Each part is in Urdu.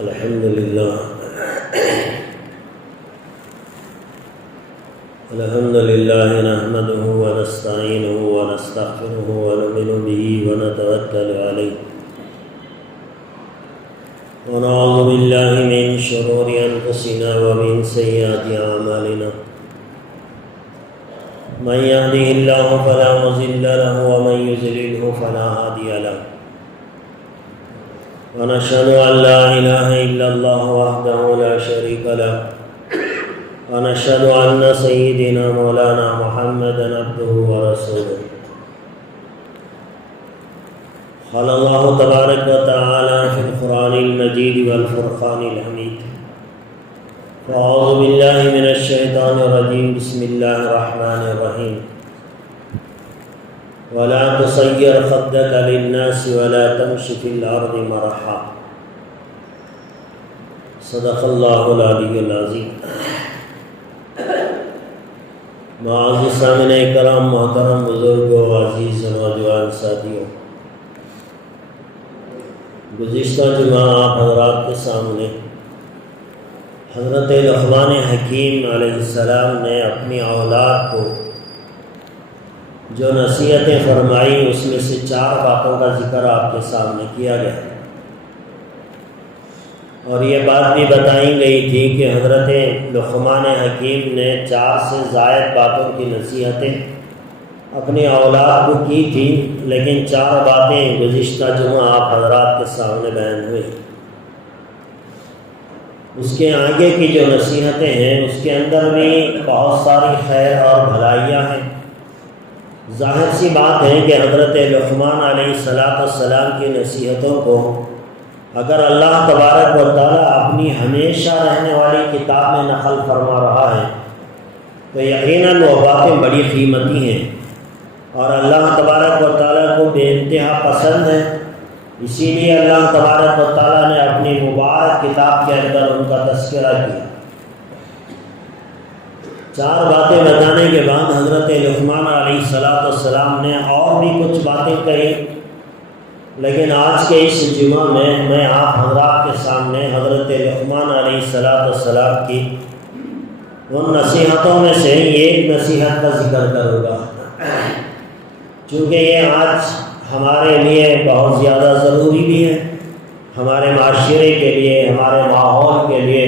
الحمد لله نحمده ونستعينه ونستغفره ونؤمن به ونتوكل عليه ونعوذ بالله من شرور أنفسنا ومن سيئات أعمالنا من يهده الله فلا مضل له ومن يضلل فلا هادي له ونشهد أن لا إله إلا الله وحده لا شريك له ونشهد أن سيدنا مولانا محمدا عبده ورسوله قال الله تبارك وتعالى في القرآن المجيد والفرقان الحميد أعوذ بالله من الشيطان الرجيم بسم الله الرحمن الرحيم ولا تصير خدك للناس ولا تمش في الأرض مرحا صدق الله العلي العظيم معزز سامعین کرام، محترم بزرگوں، عزیز نوجوان ساتھیوں، گزشتہ جمعہ آپ حضرات کے سامنے حضرت لقمان حکیم علیہ السلام نے اپنی اولاد کو جو نصیحتیں فرمائی اس میں سے 4 باتوں کا ذکر آپ کے سامنے کیا گیا، اور یہ بات بھی بتائی گئی تھی کہ حضرت لقمان حکیم نے 4 سے زائد باتوں کی نصیحتیں اپنی اولاد کو کی تھی، لیکن 4 باتیں گزشتہ جمعہ آپ حضرات کے سامنے بیان ہوئی۔ اس کے آگے کی جو نصیحتیں ہیں اس کے اندر بھی بہت ساری خیر اور بھلائیاں ہیں۔ ظاہر سی بات ہے کہ حضرت لقمان علیہ السلام کی نصیحتوں کو اگر اللہ تبارک و تعالیٰ اپنی ہمیشہ رہنے والی کتاب میں نقل فرما رہا ہے تو یقیناً وہ باتیں بڑی قیمتی ہیں اور اللہ تبارک و تعالیٰ کو بے انتہا پسند ہے، اسی لیے اللہ تبارک و تعالیٰ نے اپنی مبارک کتاب کے اندر ان کا تذکرہ کیا۔ 4 باتیں بتانے کے بعد حضرت لقمان علیہ السلام نے اور بھی کچھ باتیں کہی، لیکن آج کے اس جمعہ میں آپ حضرات کے سامنے حضرت لقمان علیہ السلام کی ان نصیحتوں میں سے ایک نصیحت کا ذکر کروں گا، چونکہ یہ آج ہمارے لیے بہت زیادہ ضروری بھی ہے، ہمارے معاشرے کے لیے، ہمارے ماحول کے لیے،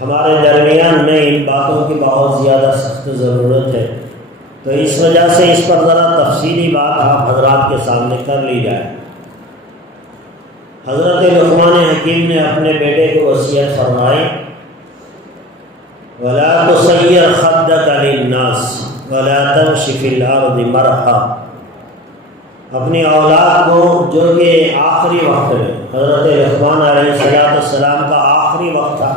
ہمارے درمیان میں ان باتوں کی بہت زیادہ سخت ضرورت ہے، تو اس وجہ سے اس پر ذرا تفصیلی بات آپ حضرات کے سامنے کر لی جائے۔ حضرت لقمان حکیم نے اپنے بیٹے کو وصیت فرمائی، وَلَا تُصَيِّرْ خَدَّكَ لِلنَّاسِ وَلَا تَمْشِ فِي الْأَرْضِ مَرْحًا۔ اپنی اولاد کو، جو کہ آخری وقت میں حضرت لقمان علیہ السلام کا آخری وقت تھا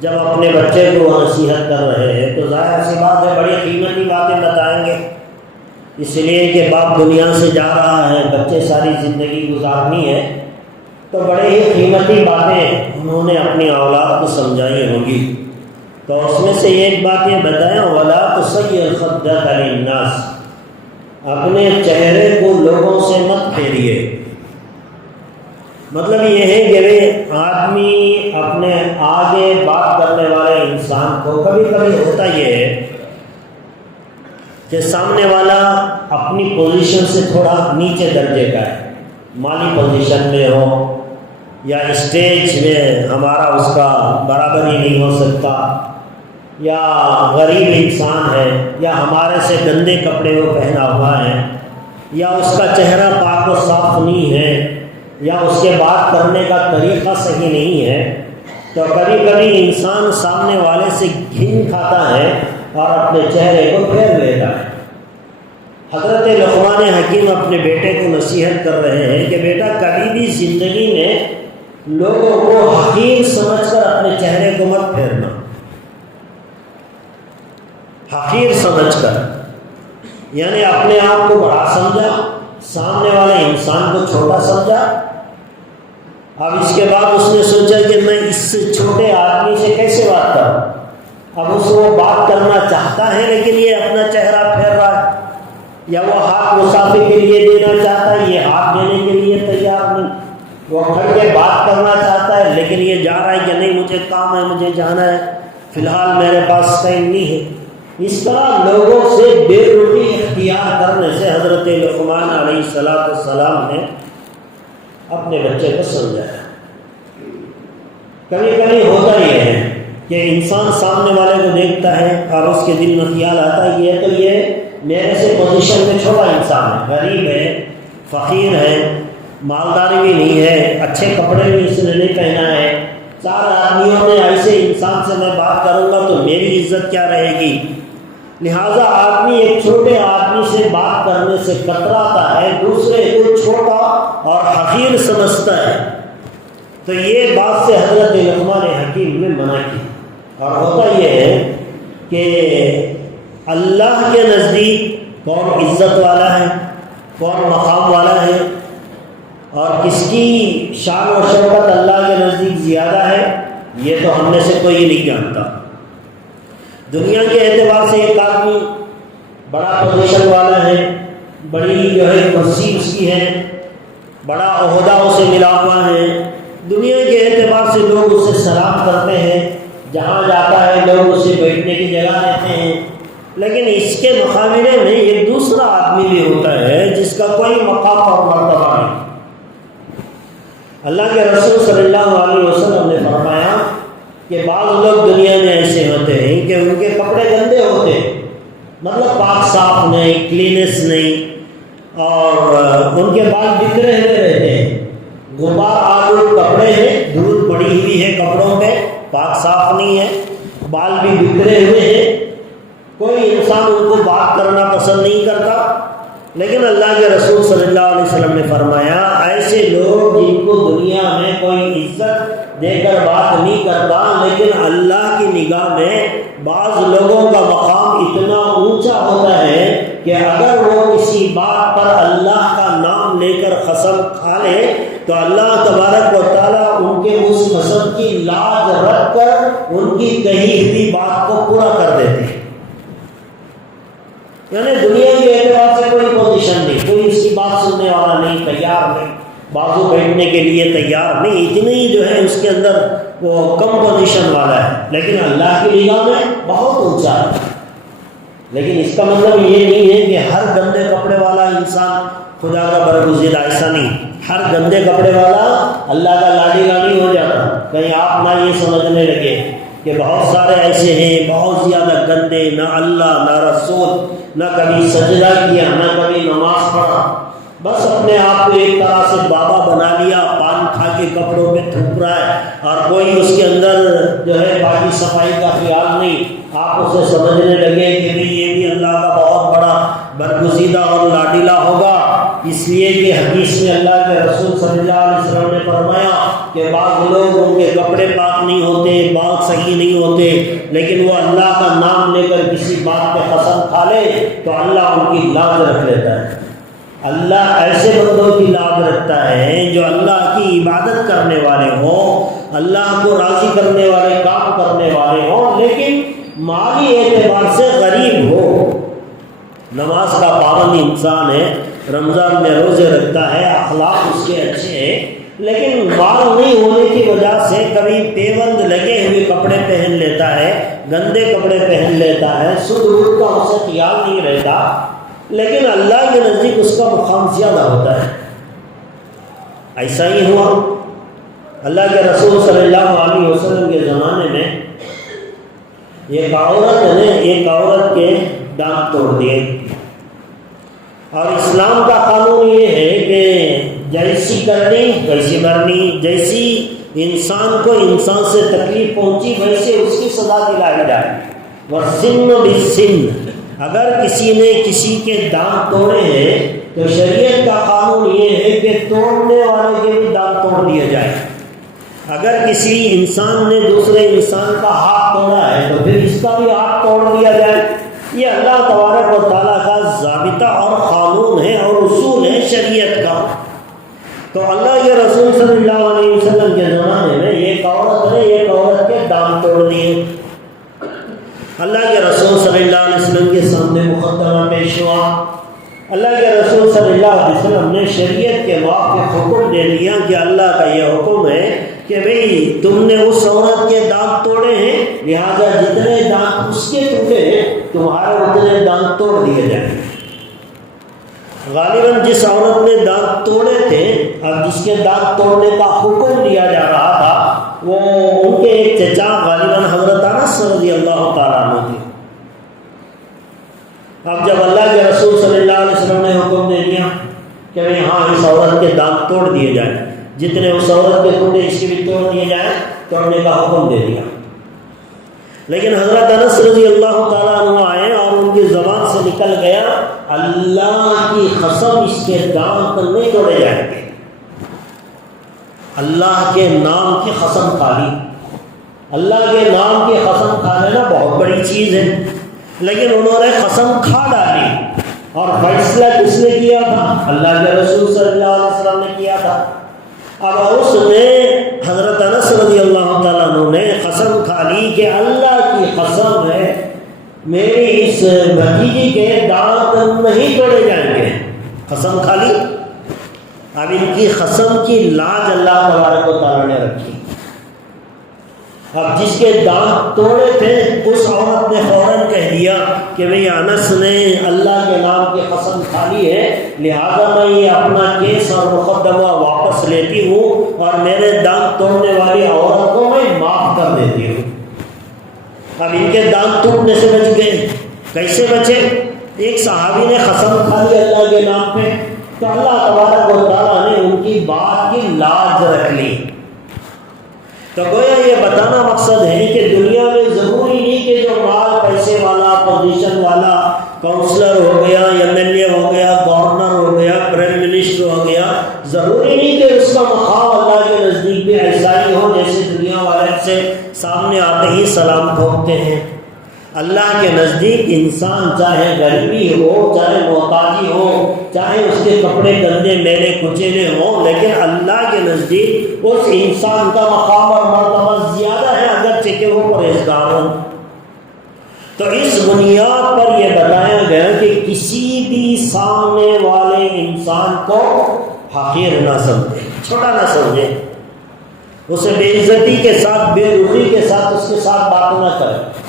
جب اپنے بچے کو وہ نصیحت کر رہے ہیں، تو ظاہر سی بات ہے بڑی قیمتی باتیں بتائیں گے، اس لیے کہ باپ دنیا سے جا رہا ہے، بچے ساری زندگی گزارنی ہے، تو بڑے ہی قیمتی باتیں انہوں نے اپنی اولاد کو سمجھائی ہوں گی۔ تو اس میں سے ایک بات یہ بتائیں، وَلَا تُصَيِّرْ خَدَّكَ لِلنَّاسِ، اپنے چہرے کو لوگوں سے مت پھیریے۔ مطلب یہ ہے کہ آدمی اپنے آگے بات کرنے والے انسان کو کبھی کبھی ہوتا یہ ہے کہ سامنے والا اپنی پوزیشن سے تھوڑا نیچے درجے کا ہے، مالی پوزیشن میں ہو یا اسٹیج میں ہمارا اس کا برابر ہی نہیں ہو سکتا، یا غریب انسان ہے، یا ہمارے سے گندے کپڑے وہ پہنا ہوا ہے، یا اس کا چہرہ پاک و صاف نہیں ہے، یا اس کے بات کرنے کا طریقہ صحیح نہیں ہے، تو کبھی کبھی انسان سامنے والے سے گھن کھاتا ہے اور اپنے چہرے کو پھیر لیتا ہے۔ حضرت لقمان حکیم اپنے بیٹے کو نصیحت کر رہے ہیں کہ بیٹا کبھی بھی زندگی میں لوگوں کو حقیر سمجھ کر اپنے چہرے کو مت پھیرنا، حقیر سمجھ کر، یعنی اپنے آپ کو بڑا سمجھا، سامنے والے انسان کو چھوٹا سمجھا۔ اب اس کے بعد اس نے سوچا کہ میں اس سے چھوٹے آدمی سے کیسے بات کروں، اب اس کو بات کرنا چاہتا ہے لیکن یہ اپنا چہرہ پھیر رہا ہے، یا وہ ہاتھ مسافر کے لیے دینا چاہتا ہے، یہ ہاتھ دینے کے لیے تیار نہیں۔ وہ کھڑ کے بات کرنا چاہتا ہے لیکن یہ جا رہا ہے کہ نہیں مجھے کام ہے، مجھے جانا ہے، فی الحال میرے پاس ٹائم نہیں ہے۔ اس طرح لوگوں سے بے رخی اختیار کرنے سے حضرت لقمان علیہ السلام نے اپنے بچے کو سمجھایا۔ کبھی کبھی ہوتا یہ ہے کہ انسان سامنے والے کو دیکھتا ہے اور اس کے دل میں خیال آتا ہے یہ میرے سے پوزیشن میں چھوٹا انسان ہے، غریب ہے، فقیر ہے، مالداری بھی نہیں ہے، اچھے کپڑے بھی اس نے نہیں پہنا ہے، 4 آدمیوں میں ایسے انسان سے میں بات کروں گا تو میری عزت کیا رہے گی؟ لہٰذا آدمی ایک چھوٹے آدمی سے بات کرنے سے کتراتا ہے، دوسرے کو چھوٹا اور حقیر سمجھتا ہے۔ تو یہ بات سے حضرت لقمان حکیم نے منع کی۔ اور ہوتا یہ ہے کہ اللہ کے نزدیک کون عزت والا ہے، کون مقام والا ہے، اور کس کی شان و شوکت اللہ کے نزدیک زیادہ ہے، یہ تو ہم میں سے کوئی نہیں جانتا۔ دنیا کے اعتبار سے ایک آدمی بڑا پوزیشن والا ہے، بڑی کرسی اس کی ہے، بڑا عہدہ اسے ملا ہوا ہے، دنیا کے اعتبار سے لوگ اسے سلام کرتے ہیں، جہاں جاتا ہے لوگ اسے بیٹھنے کی جگہ دیتے ہیں، لیکن اس کے مقابلے میں ایک دوسرا آدمی بھی ہوتا ہے جس کا کوئی مقام اور مرتبہ نہیں۔ اللہ کے رسول صلی اللہ علیہ وسلم نے فرمایا کہ بعض لوگ دنیا میں ایسے ہوتے ہیں کہ ان کے کپڑے گندے ہوتے ہیں، مطلب پاک صاف نہیں، کلینس نہیں، اور ان کے بال بکھرے ہوئے رہتے ہیں، غبار آلود کپڑے ہیں، دھول پڑی ہوئی ہے کپڑوں پہ، پاک صاف نہیں ہے، بال بھی بکھرے ہوئے ہیں، کوئی انسان ان کو بات کرنا پسند نہیں کرتا۔ لیکن اللہ کے رسول صلی اللہ علیہ وسلم نے فرمایا ایسے لوگ جن کو دنیا میں کوئی عزت دے کر بات نہیں کرتا، لیکن اللہ کی نگاہ میں بعض لوگوں کا مقام اتنا اونچا ہوتا ہے کہ اگر وہ کسی بات پر اللہ کا نام لے کر قسم کھا لے تو اللہ تبارک و تعالیٰ ان کے اس قسم کی لاج رکھ کر ان کی کہی ہوئی بات کو پورا کر دیتے ہیں۔ یعنی دنیا کے اعتبار سے کوئی پوزیشن نہیں، کوئی اس کی بات سننے والا نہیں، تیار نہیں، بازو بیٹھنے کے لیے تیار نہیں، اتنی اس کے اندر وہ کم پوزیشن والا ہے، لیکن اللہ کی نگاہ میں بہت اونچا ہے۔ لیکن اس کا مطلب یہ نہیں ہے کہ ہر گندے کپڑے والا انسان خدا کا برگزیدہ، ایسا نہیں۔ ہر گندے کپڑے والا اللہ کا لاڈیلا نہیں ہو جاتا۔ کہیں آپ نہ یہ سمجھنے لگے کہ بہت سارے ایسے ہیں بہت زیادہ گندے، نہ اللہ نہ رسول، نہ کبھی سجدہ کیا، نہ کبھی نماز پڑھا، بس اپنے آپ کو ایک طرح سے بابا بنا لیا، پان کھا کے کپڑوں پہ تھوک رہا ہے اور کوئی اس کے اندر باقی صفائی کا خیال نہیں۔ آپ اسے سمجھنے لگے کہ یہ بھی اللہ کا بہت بڑا برگزیدہ اور لاڈیلا ہوگا، اس لیے کہ حدیث میں اللہ کے رسول صلی اللہ علیہ وسلم نے فرمایا کہ بعض لوگ ان کے کپڑے پاک نہیں ہوتے، بال صحیح نہیں ہوتے، لیکن وہ اللہ کا نام لے کر کسی بات پہ قسم کھا لے تو اللہ ان کی لاج رکھ لیتا ہے۔ اللہ ایسے بندوں کی لاج رکھتا ہے جو اللہ کی عبادت کرنے والے ہوں، اللہ کو راضی کرنے والے کام کرنے والے ہوں، لیکن مالی اعتبار سے غریب ہو۔ نماز کا پابند انسان ہے، رمضان میں روزے رکھتا ہے، اخلاق اس کے اچھے ہیں، لیکن مال نہیں ہونے کی وجہ سے کبھی پیوند لگے ہوئے کپڑے پہن لیتا ہے، گندے کپڑے پہن لیتا ہے، سود وود کا اسے خیال نہیں رہتا، لیکن اللہ کے نزدیک اس کا مقام زیادہ ہوتا ہے۔ ایسا ہی ہوا اللہ کے رسول صلی اللہ علیہ وسلم کے زمانے میں ایک عورت نے ایک عورت کے دانت توڑ دیے، اور اسلام کا قانون یہ ہے کہ جیسی کرنی ویسی بھرنی، جیسی انسان کو انسان سے تکلیف پہنچی ویسے اس کی سزا دلائی جائے۔ وَالسِّنُّ بِالسِّنِّ، اگر کسی نے کسی کے دانت توڑے ہیں تو شریعت کا قانون یہ ہے کہ توڑنے والے کے بھی دانت توڑ دیے جائے۔ اگر کسی انسان نے دوسرے انسان کا ہاتھ توڑا ہے تو پھر اس کا بھی ہاتھ توڑ دیا جائے۔ یہ اللہ تبارک و تعالیٰ کا ضابطہ اور قانون ہے اور اصول ہے شریعت کا۔ تو اللہ کے رسول صلی اللہ علیہ وسلم کے زمانے میں ایک عورت نے ایک عورت کے دانت توڑ دیے۔ اللہ کے رسول صلی اللہ علیہ وسلم کے سامنے مقدمہ پیش ہوا۔ اللہ کے رسول صلی اللہ علیہ وسلم نے شریعت کے موافق حکم دے دیا کہ اللہ کا یہ حکم ہے کہ بھئی تم نے اس عورت کے دانت توڑے ہیں، لہذا جتنے دانت اس کے ٹوٹے ہیں تمہارے اتنے دانت توڑ دیے جائیں۔ غالباً جس عورت نے دانت توڑے تھے، اب جس کے دانت توڑنے کا حکم دیا جا رہا تھا، وہ ان کے ایک چچا غالباً حضرت انس رضی اللہ تعالیٰ عنہ تھے۔ اب جب اللہ کے رسول صلی اللہ علیہ وسلم نے حکم دے دیا کہ ہاں اس عورت کے دانت توڑ دیے جائیں، جتنے اس عورت کے ٹوٹے اس کے بھی توڑ دیے جائیں، توڑنے کا حکم دے دیا۔ لیکن حضرت انس رضی اللہ تعالیٰ عنہ آئے اور ان کی زبان سے نکل گیا، اللہ کی قسم اس کے دانت نہیں توڑے جائیں گے۔ اللہ کے نام کی قسم کھا لی۔ اللہ کے نام کی قسم کھا لینا بہت بڑی چیز ہے، لیکن انہوں نے قسم کھا ڈالی، اور فیصلہ کس نے کیا تھا؟ اللہ کے رسول صلی اللہ علیہ وسلم نے کیا تھا۔ اب اس نے حضرت انس رضی اللہ تعالیٰ عنہ نے قسم کھا لی کہ اللہ کی قسم ہے میری اس بھتیجی کے دانت نہیں توڑے جائیں گے، قسم کھا لی۔ اب ان کی قسم کی لاج اللہ تبارک و تعالیٰ نے رکھی۔ اب جس کے دانت توڑے تھے اس عورت نے فوراً کہہ دیا کہ بھئی انس نے اللہ کے نام کی قسم کھا لی ہے، لہذا میں یہ اپنا کیس اور مقدمہ واپس لیتی ہوں اور میرے دانت توڑنے والی عورت کو میں معاف کر دیتی ہوں۔ اب ان کے دانت ٹوٹنے سے بچ گئے۔ کیسے بچے؟ ایک صحابی نے قسم کھا لی اللہ کے نام پہ، تو اللہ تبارک و تعالیٰ نے ان کی بات کی لاج رکھ لی۔ تو گویا یہ بتانا مقصد ہے کہ دنیا میں ضروری نہیں کہ جو مال پیسے والا، پوزیشن والا، کاؤنسلر ہو گیا، ایم ایل اے ہو گیا، گورنر ہو گیا، پرائم منسٹر ہو گیا، ضروری نہیں کہ اس کا مقام اللہ کے نزدیک بھی ایسا ہی ہو جیسے دنیا والے سے سامنے آتے ہی سلام ٹھوکتے ہیں۔ اللہ کے نزدیک انسان چاہے غریبی ہو، چاہے محتاجی ہو، چاہے اس کے کپڑے گندے میلے کچیلے ہوں، لیکن اللہ کے نزدیک اس انسان کا مقام اور مرتبہ زیادہ ہے اگرچہ کہ وہ پرہیزگار ہو۔ تو اس بنیاد پر یہ بتایا گیا کہ کسی بھی سامنے والے انسان کو حقیر نہ سمجھے، چھوٹا نہ سمجھے، اسے بے عزتی کے ساتھ، بے رخی کے ساتھ اس کے ساتھ بات نہ کرے۔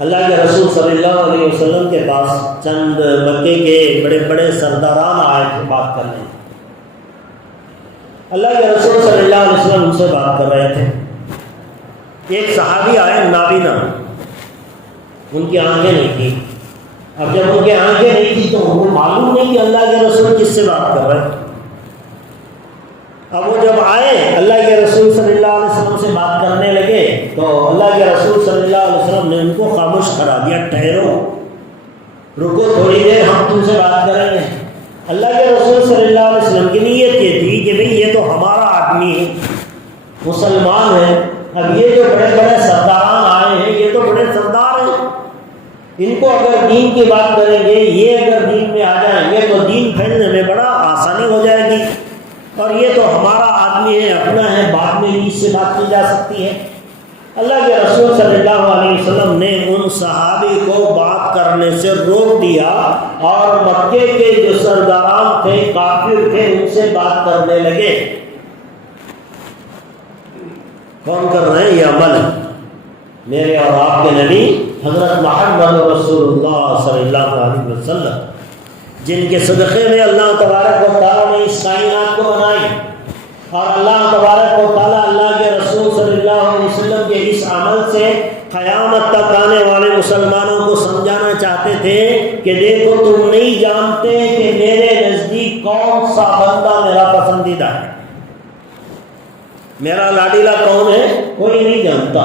اللہ کے رسول صلی اللہ علیہ وسلم کے پاس چند مکے کے بڑے بڑے سرداران آئے تھے بات کرنے۔ اللہ کے رسول صلی اللہ علیہ وسلم ان سے بات کر رہے تھے۔ ایک صحابی آئے نابینا، ان کی آنکھیں نہیں تھی۔ اب جب ان کی آنکھیں نہیں تھی تو ان کو معلوم نہیں کہ اللہ کے رسول کس سے بات کر رہے ہیں۔ اب وہ جب آئے اللہ کے رسول صلی اللہ علیہ وسلم سے بات کرنے لگے تو اللہ کے رسول صلی اللہ علیہ وسلم نے ان کو خاموش کرا دیا، ٹھہرو، رکو تھوڑی دیر، ہم تم سے بات کریں گے۔ اللہ کے رسول صلی اللہ علیہ وسلم کی نیت یہ تھی کہ بھئی یہ تو ہمارا آدمی ہے، مسلمان ہے، اب یہ جو بڑے بڑے سرداران آئے ہیں یہ تو بڑے سردار ہیں، ان کو اگر دین کی بات کریں گے، یہ اگر دین میں آ جائیں گے تو دین پھیلنے میں بڑا آسانی ہو جائے گی، اور یہ تو ہمارا آدمی ہے، اپنا ہے، بعد میں اس سے بات کی جا سکتی ہے۔ اللہ کے رسول صلی اللہ علیہ وسلم نے ان صحابی کو بات کرنے سے روک دیا اور مکے کے جو سرداران تھے، کافر تھے، ان سے بات کرنے لگے۔ کون کر رہے ہیں یہ عمل؟ میرے اور آپ کے نبی حضرت محمد رسول اللہ صلی اللہ علیہ وسلم، جن کے صدقے میں اللہ تبارک و تعالیٰ نے اس کائنات کو بنائی، اور اللہ تبارک و تعالیٰ اللہ کے رسول صلی اللہ علیہ وسلم کے اس عمل سے قیامت تک آنے والے مسلمانوں کو سمجھانا چاہتے تھے کہ دیکھو تم نہیں جانتے کہ میرے نزدیک کون سا بندہ میرا پسندیدہ ہے، میرا لاڈیلا کون ہے، کوئی نہیں جانتا۔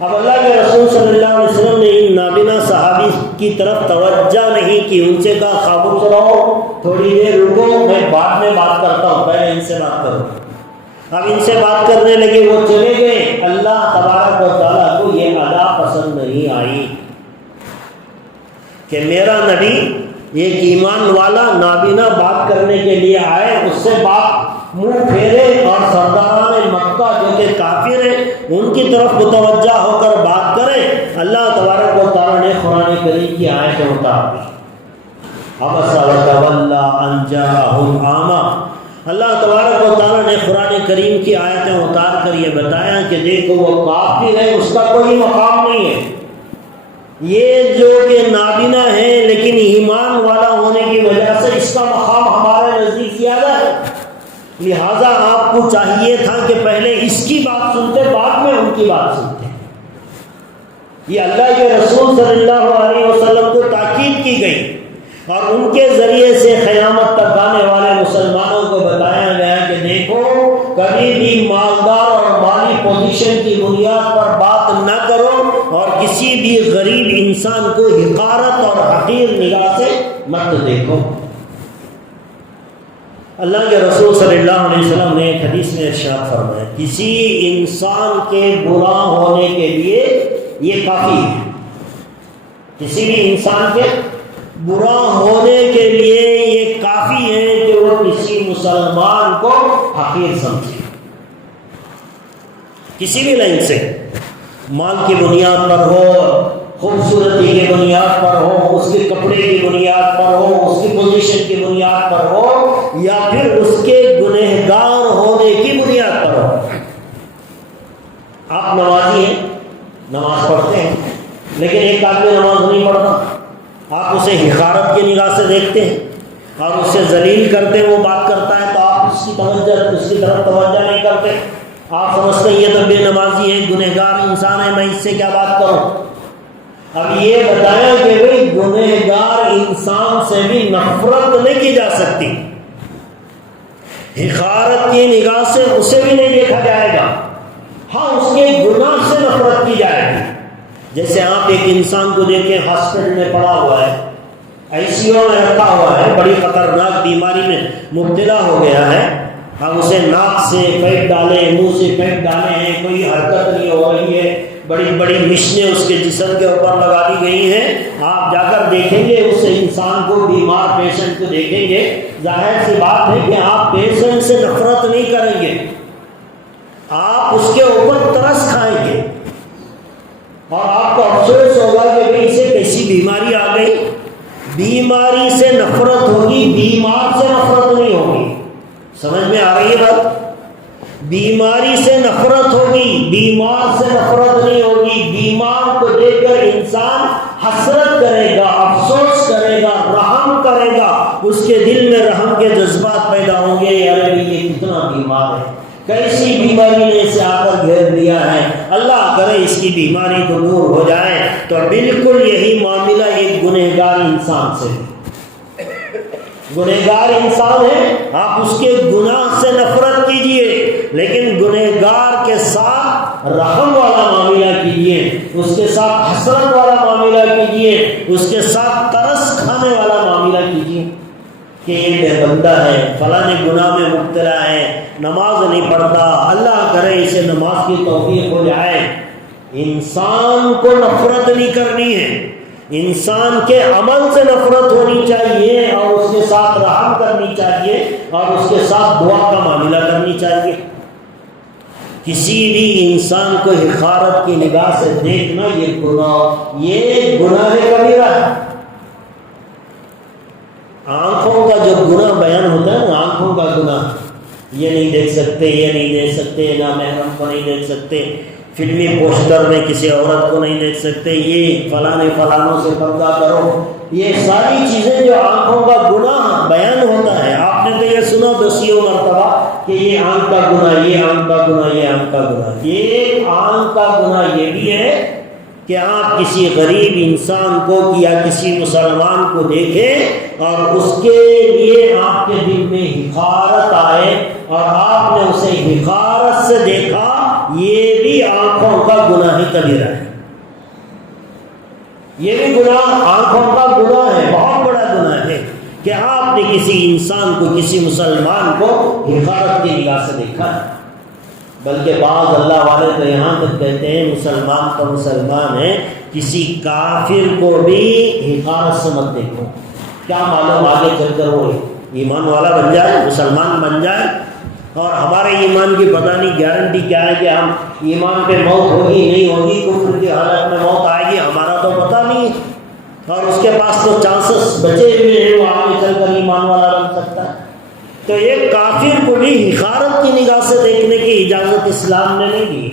اب اللہ کے رسول صلی اللہ علیہ وسلم نے ان نابینا صحابی کی طرف توجہ نہیں کی، ان سے کہا خاموش رہو، تھوڑی دیر رکو، میں بعد میں بات کرتا ہوں، پہلے ان سے بات کرو۔ اب ان سے بات کرنے لگے، وہ چلے گئے۔ اللہ تبارک و تعالیٰ کو یہ ادا پسند نہیں آئی کہ میرا نبی ایک ایمان والا نابینا بات کرنے کے لیے آئے، اس سے بات منہ پھیرے، اور سرداران مکہ جو کہ کافر ہیں ان کی طرف متوجہ ہو کر بات کرے۔ اللہ تبارک و تعالیٰ نے قرآن کریم کی آیت اتار دی، عبس وتولی ان جاءہ الاعمی۔ اللہ تبارک و تعالیٰ نے قرآن کریم کی آیتیں اتار کر یہ بتایا کہ دیکھو وہ کافر ہے، اس کا کوئی مقام نہیں ہے۔ یہ جو کہ نابینا ہے لیکن ایمان والا ہونے کی وجہ سے اس کا مقام ہمارے نزدیک زیادہ ہے، لہٰذا آپ کو چاہیے تھا کہ پہلے اس کی بات سنتے، بعد میں ان کی بات سنتے۔ یہ اللہ کے رسول صلی اللہ علیہ وسلم کو تاکید کی گئی اور ان کے ذریعے سے قیامت تک آنے والے مسلمانوں کو بتایا گیا کہ دیکھو کبھی بھی مالدار اور مالی پوزیشن کی بنیاد پر بات نہ کرو اور کسی بھی غریب انسان کو حقارت اور حقیر نگاہ سے مت دیکھو۔ اللہ کے رسول صلی اللہ علیہ وسلم نے ایک حدیث میں ارشاد فرمایا کسی انسان کے برا ہونے کے لیے یہ کافی ہے، کسی بھی انسان کے برا ہونے کے لیے یہ کافی ہے کہ وہ کسی مسلمان کو حقیر سمجھے، کسی بھی لائن سے، مال کی بنیاد پر ہو، خوبصورتی کی بنیاد پر ہو، اس کے کپڑے کی بنیاد پر ہو، اس کی پوزیشن کی بنیاد پر ہو، یا پھر اس کے گنہگار ہونے کی بنیاد پر ہو۔ آپ نمازی ہیں، نماز پڑھتے ہیں، لیکن ایک آدمی نماز نہیں پڑھتا، آپ اسے حقارت کی نگاہ سے دیکھتے ہیں اور اس سے ذلیل کرتے ہیں، وہ بات کرتا ہے تو آپ اس کی طرف توجہ نہیں کرتے، آپ سمجھتے ہیں یہ تو بے نمازی ہے، گنہگار انسان ہے، میں اس سے کیا بات کروں۔ اب یہ بتایا کہ بھئی گنہگار انسان سے بھی نفرت نہیں کی جا سکتی، حقارت کی نگاہ سے اسے بھی نہیں دیکھا جائے گا، ہاں اس کے گناہ سے نفرت کی جائے گی۔ جیسے آپ ایک انسان کو دیکھیں ہاسپٹل میں پڑا ہوا ہے، آئی سی یو میں رکھا ہوا ہے، بڑی خطرناک بیماری میں مبتلا ہو گیا ہے، ہم اسے ناک سے پھینک ڈالے، منہ سے پھینک ڈالے ہیں، کوئی حرکت نہیں ہو رہی ہے، بڑی بڑی مشینیں اس کے جسم کے اوپر لگا دی گئی ہیں، آپ جا کر دیکھیں گے اس انسان کو، بیمار پیشنٹ کو دیکھیں گے، ظاہر سی بات ہے کہ آپ پیشنٹ سے نفرت نہیں کریں گے، آپ اس کے اوپر ترس کھائیں گے اور آپ کو افسوس ہوگا کہ بھئی اسے کیسی بیماری آ گئی۔ بیماری سے نفرت ہوگی، بیمار سے نفرت نہیں ہوگی۔ سمجھ میں آ رہی ہے بات؟ بیماری سے نفرت ہوگی، بیمار سے نفرت نہیں ہوگی۔ بیمار کو دیکھ کر انسان حسرت کرے گا، افسوس کرے گا، رحم کرے گا، اس کے دل میں رحم کے جذبات پیدا ہوں گے، یار یہ کتنا بیمار ہے، کیسی بیماری نے اسے آ کر گھیر لیا ہے، اللہ کرے اس کی بیماری تو دور ہو جائے۔ تو بالکل یہی معاملہ ایک گنہگار انسان سے، گنہگار انسان ہے، آپ اس کے گناہ سے نفرت کیجئے، لیکن گنہگار کے ساتھ رحم والا معاملہ کیجئے، اس کے ساتھ حسرت والا معاملہ کیجئے، اس کے ساتھ ترس کھانے والا معاملہ کیجئے کہ یہ بے بندہ ہے، فلاں گناہ میں مبتلا ہے، نماز نہیں پڑھتا، اللہ کرے اسے نماز کی توفیق ہو جائے۔ انسان کو نفرت نہیں کرنی ہے، انسان کے عمل سے نفرت ہونی چاہیے اور اس کے ساتھ رحم کرنی چاہیے اور اس کے ساتھ دعا کا معاملہ کرنی چاہیے۔ کسی بھی انسان کو حقارت کی نگاہ سے دیکھنا یہ گناہ کبیرہ ہے۔ آنکھوں کا جو گناہ بیان ہوتا ہے نا، آنکھوں کا گناہ، یہ نہیں دیکھ سکتے، یہ نہیں دیکھ سکتے، نامحرم کو نہیں دیکھ سکتے، فلمی پوسٹر میں کسی عورت کو نہیں دیکھ سکتے، یہ فلانوں سے پردہ کرو، یہ ساری چیزیں جو آنکھوں کا گناہ بیان ہوتا ہے۔ آپ نے تو یہ سنا دسیوں مرتبہ کہ یہ آنکھ کا گناہ، یہ آنکھ کا گناہ، یہ آنکھ کا گناہ۔ یہ آنکھ کا گناہ یہ بھی ہے کہ آپ کسی غریب انسان کو یا کسی مسلمان کو دیکھیں اور اس کے لیے آپ کے دل میں حقارت آئے اور آپ نے اسے حقارت سے دیکھا، یہ بھی آنکھوں کا گناہ کبیرہ ہے۔ یہ بھی گناہ آنکھوں کا گناہ ہے، بہت بڑا گناہ ہے کہ آپ نے کسی انسان کو، کسی مسلمان کو حقارت کی نگاہ سے دیکھا ہے۔ بلکہ بعض اللہ والے تو یہاں تک کہتے ہیں مسلمان تو مسلمان ہے، کسی کافر کو بھی حقارت سے مت دیکھو، کیا معلوم آگے چل کر وہ ایمان والا بن جائے، مسلمان بن جائے، اور ہمارے ایمان کی پتہ نہیں گارنٹی کیا ہے کہ ہم ایمان پہ موت ہوگی نہیں ہوگی، کفر کی حالت میں موت آئے گی، ہمارا تو پتہ نہیں۔ اور اس کے پاس تو چانسز بچے ہوئے ہیں وہ آگے چل کر ایمان والا بن سکتا ہے. تو ایک کافر کو بھی حقارت کی نگاہ سے دیکھنے کی اجازت اسلام نے نہیں دی.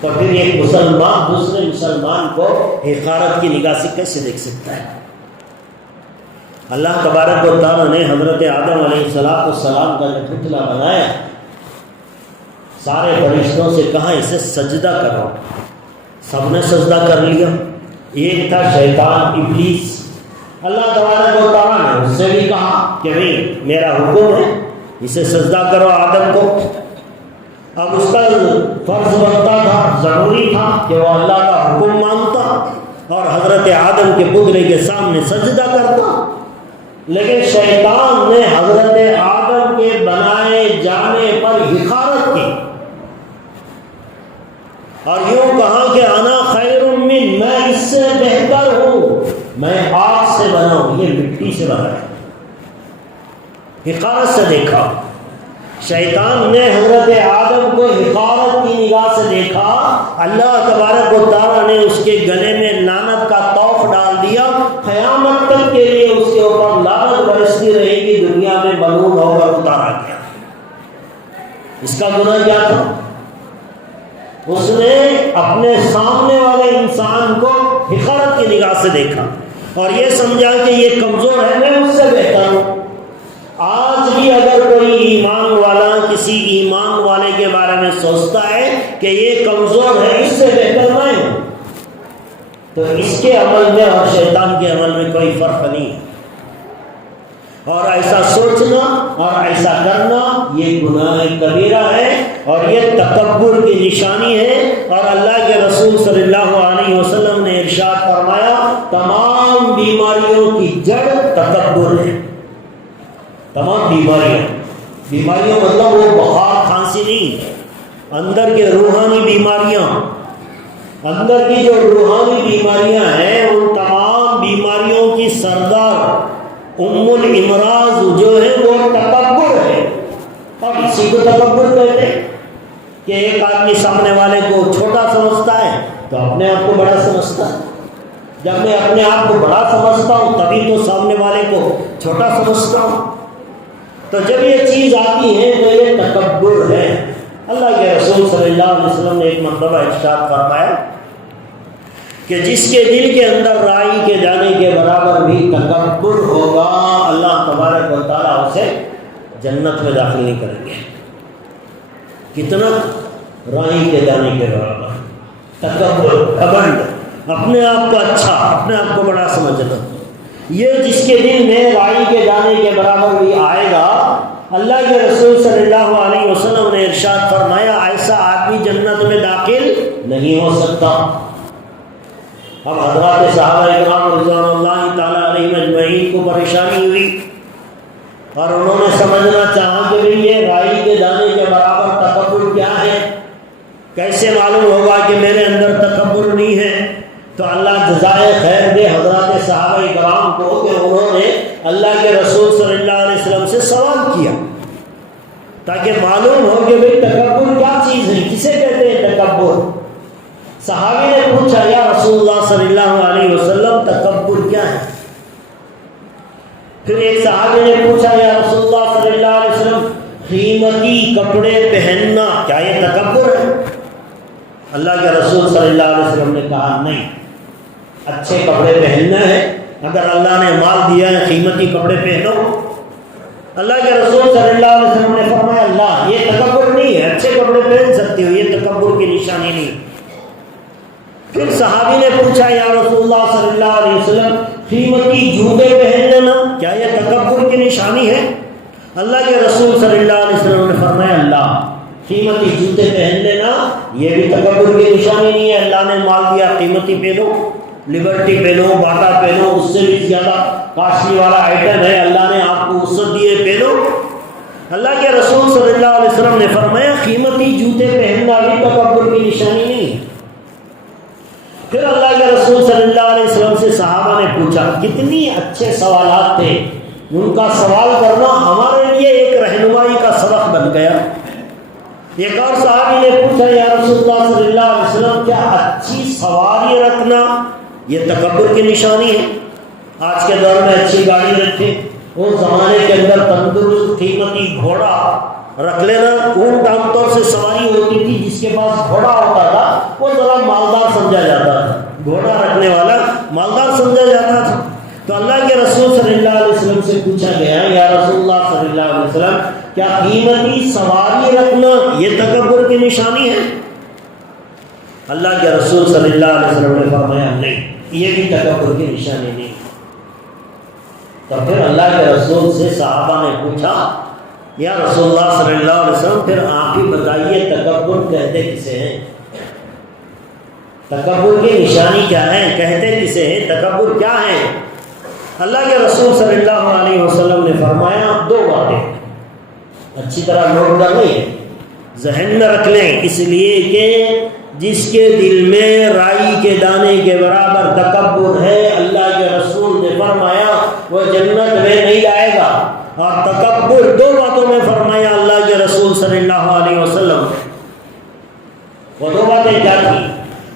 تو پھر ایک مسلمان دوسرے مسلمان کو حقارت کی نگاہ سے کیسے دیکھ سکتا ہے؟ اللہ تبارک و تعالیٰ نے حضرت آدم علیہ السلام کا جو پتلا بنایا، سارے فرشتوں سے کہا اسے سجدہ کرو، سب نے سجدہ کر لیا. ایک تھا شیطان ابلیس، اللہ تبارک و تعالیٰ نے اس سے بھی کہا کہ بھائی میرا حکم ہے اسے سجدہ کرو آدم کو. اب اس کا فرض بنتا تھا، ضروری تھا کہ وہ اللہ کا حکم مانتا اور حضرت آدم کے پتلے کے سامنے سجدہ کرتا. لیکن شیطان نے حضرت آدم کے بنائے جانے پر حقارت کی اور یوں کہا کہ انا خیر من، میں اس سے بہتر ہوں، میں آگ سے بنا ہوں، یہ مٹی سے بنا ہے. حقارت سے دیکھا. شیطان نے حضرت آدم کو حقارت کی نگاہ سے دیکھا. اللہ تبارک و تعالیٰ نے اس کے گلے میں لعنت کا طوف ڈال دیا. قیامت تک کے لیے اس کے اوپر لعنت برستی رہے گی، دنیا میں ملعون ہو کر اتارا گیا. اس کا گناہ کیا تھا؟ اس نے اپنے سامنے والے انسان کو حقارت کی نگاہ سے دیکھا اور یہ سمجھا کہ یہ کمزور ہے، میں اس سے بہتر ہوں. آج بھی اگر کوئی ایمان والا کسی ایمان والے کے بارے میں سوچتا ہے کہ یہ کمزور ہے، اس سے بہتر میں ہوں، تو اس کے عمل میں اور شیطان کے عمل میں کوئی فرق نہیں ہے. اور ایسا سوچنا اور ایسا کرنا یہ گناہ کبیرہ ہے اور یہ تکبر کی نشانی ہے. اور اللہ کے رسول صلی اللہ علیہ وسلم نے ارشاد فرمایا تمام بیماریوں کی جڑ تکبر ہے. تمام بیماریاں مطلب وہ بخار کھانسی نہیں، اندر کے روحانی بیماریاں، اندر کی جو روحانی بیماریاں ہیں ان تمام بیماریوں کی سردار ام الامراض جو ہے وہ تکبر ہے. اور اسی کو تکبر کہتے ہیں کہ ایک آدمی سامنے والے کو چھوٹا سمجھتا ہے تو اپنے آپ کو بڑا سمجھتا ہے. جب میں اپنے آپ کو بڑا سمجھتا ہوں تبھی تو سامنے والے کو چھوٹا سمجھتا ہوں. تو جب یہ چیز آتی ہے تو یہ تکبر ہے. اللہ کے رسول صلی اللہ علیہ وسلم نے ایک مرتبہ ارشاد فرمایا کہ جس کے دل کے اندر رائی کے دانے کے برابر بھی تکبر ہوگا اللہ تبارک و تعالیٰ اسے جنت میں داخل نہیں کریں گے. کتنا رائی کے دانے کے برابر تکبر، گھمنڈ، اپنے آپ کو اچھا، اپنے آپ کو بڑا سمجھنا، یہ جس کے دل میں رائی کے دانے کے برابر بھی آئے گا، اللہ کے رسول صلی اللہ علیہ وسلم نے ارشاد فرمایا ایسا آدمی جنت میں داخل نہیں ہو سکتا. اب حضرات صحابہ اکرام رضوان اللہ تعالیٰ علیہ اجمعین کو پریشانی ہوئی اور انہوں نے سمجھنا چاہا کہ یہ رائی کے دانے کے برابر تکبر کیا ہے، کیسے معلوم ہوگا کہ میرے اندر تکبر نہیں ہے. تو اللہ جزائے خیر دے حضرات صحابہ اکرام کو کہ انہوں نے اللہ کے رسول صلی اللہ علیہ وسلم سے سوال کیا تاکہ معلوم ہو کہ بھئی تکبر کیا چیز ہے، کسے کہتے ہیں تکبر. صحابی نے پوچھا یا رسول اللہ صلی اللہ علیہ وسلم تکبر کیا ہے. پھر ایک صحابی نے پوچھا یا رسول اللہ صلی اللہ علیہ وسلم قیمتی کپڑے پہننا کیا یہ تکبر ہے. اللہ کے رسول صلی اللہ علیہ وسلم نے کہا نہیں، اچھے کپڑے پہننا ہے، اگر اللہ نے مال دیا ہے قیمتی کپڑے پہنو. اللہ کے رسول صلی اللہ علیہ وسلم نے فرمایا اللہ یہ تکبر نہیں ہے، اچھے کپڑے پہن سکتے ہو، یہ تکبر کی نشانی نہیں. پھر صحابی نے پوچھا یا رسول اللہ صلی اللہ علیہ وسلم قیمتی جوتے پہن لینا کیا یہ تکبر کی نشانی ہے. اللہ کے رسول صلی اللہ علیہ وسلم نے فرمایا اللہ قیمتی جوتے پہن لینا یہ بھی تکبر کی نشانی نہیں ہے. اللہ نے مال دیا قیمتی پہنو، لبرٹی پہنو، باٹا پہنو، اس سے بھی زیادہ کاسٹلی والا آئٹم ہے، اللہ نے آپ کو وسعت دیے پہنو. اللہ کے رسول صلی اللہ علیہ وسلم نے فرمایا قیمتی جوتے پہننا بھی تکبر کی نشانی نہیں ہے. پھر اللہ کے رسول صلی اللہ علیہ وسلم سے صحابہ نے پوچھا، کتنی اچھے سوالات تھے، ان کا سوال کرنا ہمارے لیے ایک رہنمائی کا سبق بن گیا. ایک اور صحابی نے پوچھا یا رسول اللہ صلی اللہ علیہ وسلم کیا اچھی سواری رکھنا یہ تکبر کی نشانی ہے۔ آج کے دور میں اچھی گاڑی رکھے، اس زمانے کے اندر تندرست قیمتی گھوڑا رکھ لینا۔ اونٹ عام طور سے سواری ہوتی تھی، جس کے پاس گھوڑا ہوتا تھا وہ ذرا مالدار سمجھا جاتا تھا، گھوڑا رکھنے والا مالدار سمجھا جاتا تھا۔ تو اللہ کے رسول صلی اللہ علیہ وسلم سے پوچھا گیا، یا رسول اللہ صلی اللہ علیہ وسلم، کیا قیمتی سواری رکھنا یہ تکبر کی نشانی ہے؟ اللہ کے رسول صلی اللہ علیہ وسلم نے فرمایا نہیں، یہ بھی تکبر کی نشانی نہیں۔ تو پھر اللہ کے رسول سے صحابہ نے پوچھا، یا رسول اللہ صلی اللہ علیہ وسلم، پھر آپ ہی بتائیے تکبر کہتے کسے ہیں؟ تکبر کی نشانی کیا ہے؟ کہتے کسے ہیں؟ تکبر کیا ہے؟ اللہ کے رسول صلی اللہ علیہ وسلم نے فرمایا دو باتیں، اچھی طرح نوٹ کر لیں، ذہن میں رکھ لیں، اس لیے کہ جس کے دل میں رائی کے دانے کے برابر تکبر ہے، اللہ کے رسول نے فرمایا وہ جنت میں نہیں جائے گا۔ اور تکبر دو باتوں میں فرمایا اللہ کے رسول صلی اللہ علیہ وسلم۔ وہ دو باتیں کیا تھی؟